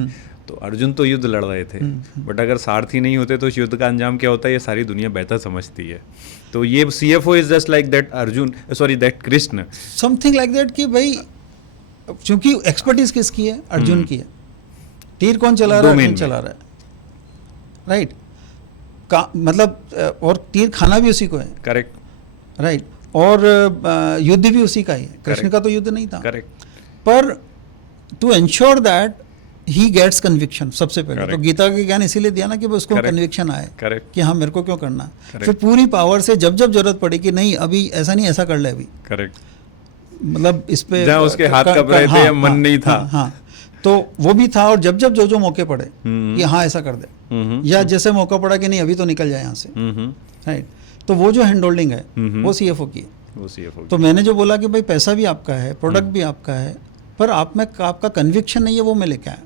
तो अर्जुन तो युद्ध लड़ रहे थे, बट अगर सारथी नहीं होते तो उस युद्ध का अंजाम क्या होता है ये सारी दुनिया बेहतर समझती है। तो ये CFO is just like that Arjun, sorry that Krishna, something like that कि भाई क्योंकि एक्सपर्टीज किसकी है, अर्जुन की है। तीर कौन चला रहा है, अर्जुन चला रहा है, राइट। मतलब और तीर खाना भी उसी को है, करेक्ट, राइट। और युद्ध भी उसी का ही है, कृष्ण का तो युद्ध नहीं था, करेक्ट। पर to ensure that he gets conviction सबसे पहले, तो गीता के ज्ञान इसीलिए दिया ना कि उसको कन्विक्शन आए कि हाँ मेरे को क्यों करना, फिर पूरी पावर से जब जब जरूरत पड़ी कि नहीं अभी ऐसा नहीं, ऐसा कर ले अभी, करेक्ट, मतलब इस पे जहाँ उसके हाथ कब रहे थे या मन नहीं था, हाँ तो वो भी था। और जब जब जो मौके पड़े कि हाँ ऐसा कर दे, या जैसे मौका पड़ा कि नहीं अभी तो निकल जाए यहाँ से, राइट। तो वो जो हैंड होल्डिंग है वो CFO की है, वो CFO। तो मैंने जो बोला कि भाई पैसा भी आपका है, प्रोडक्ट भी आपका है, पर आप में आपका कन्विक्शन नहीं है, वो मैं लेके आया,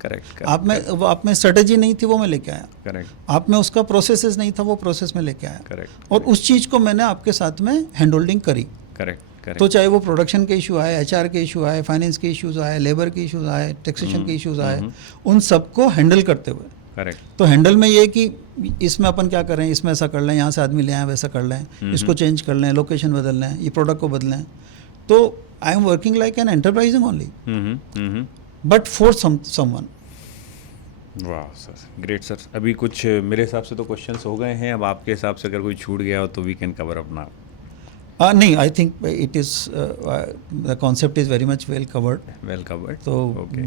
करेक्ट। आप में स्ट्रेटेजी नहीं थी, वो मैं लेके आया, करेक्ट। आप में उसका प्रोसेसेस नहीं था, वो प्रोसेस में लेके आया, करेक्ट। और उस चीज़ को मैंने आपके साथ में हैंड होल्डिंग करी, करेक्ट। तो चाहे वो प्रोडक्शन के इशू आए, HR के इशू आए, फाइनेंस के इश्यूज आए, लेबर के इश्यूज आए, टैक्सेशन के इश्यूज आए, उन सबको हैंडल करते हुए, करेक्ट। तो हैंडल में ये कि इसमें अपन क्या करें, इसमें ऐसा कर लें, यहाँ से आदमी ले आए वैसा कर लें, इसको चेंज कर लें, लोकेशन बदल लें, ये प्रोडक्ट को बदलें। तो I am working like an enterprising only, but for someone. वाह सर, ग्रेट सर। अभी कुछ मेरे हिसाब से तो क्वेश्चंस हो गए हैं, अब आपके हिसाब से अगर कोई छूट गया हो तो we can cover up now. नहीं, I think it is the concept is very much well covered. Well covered, तो ओके।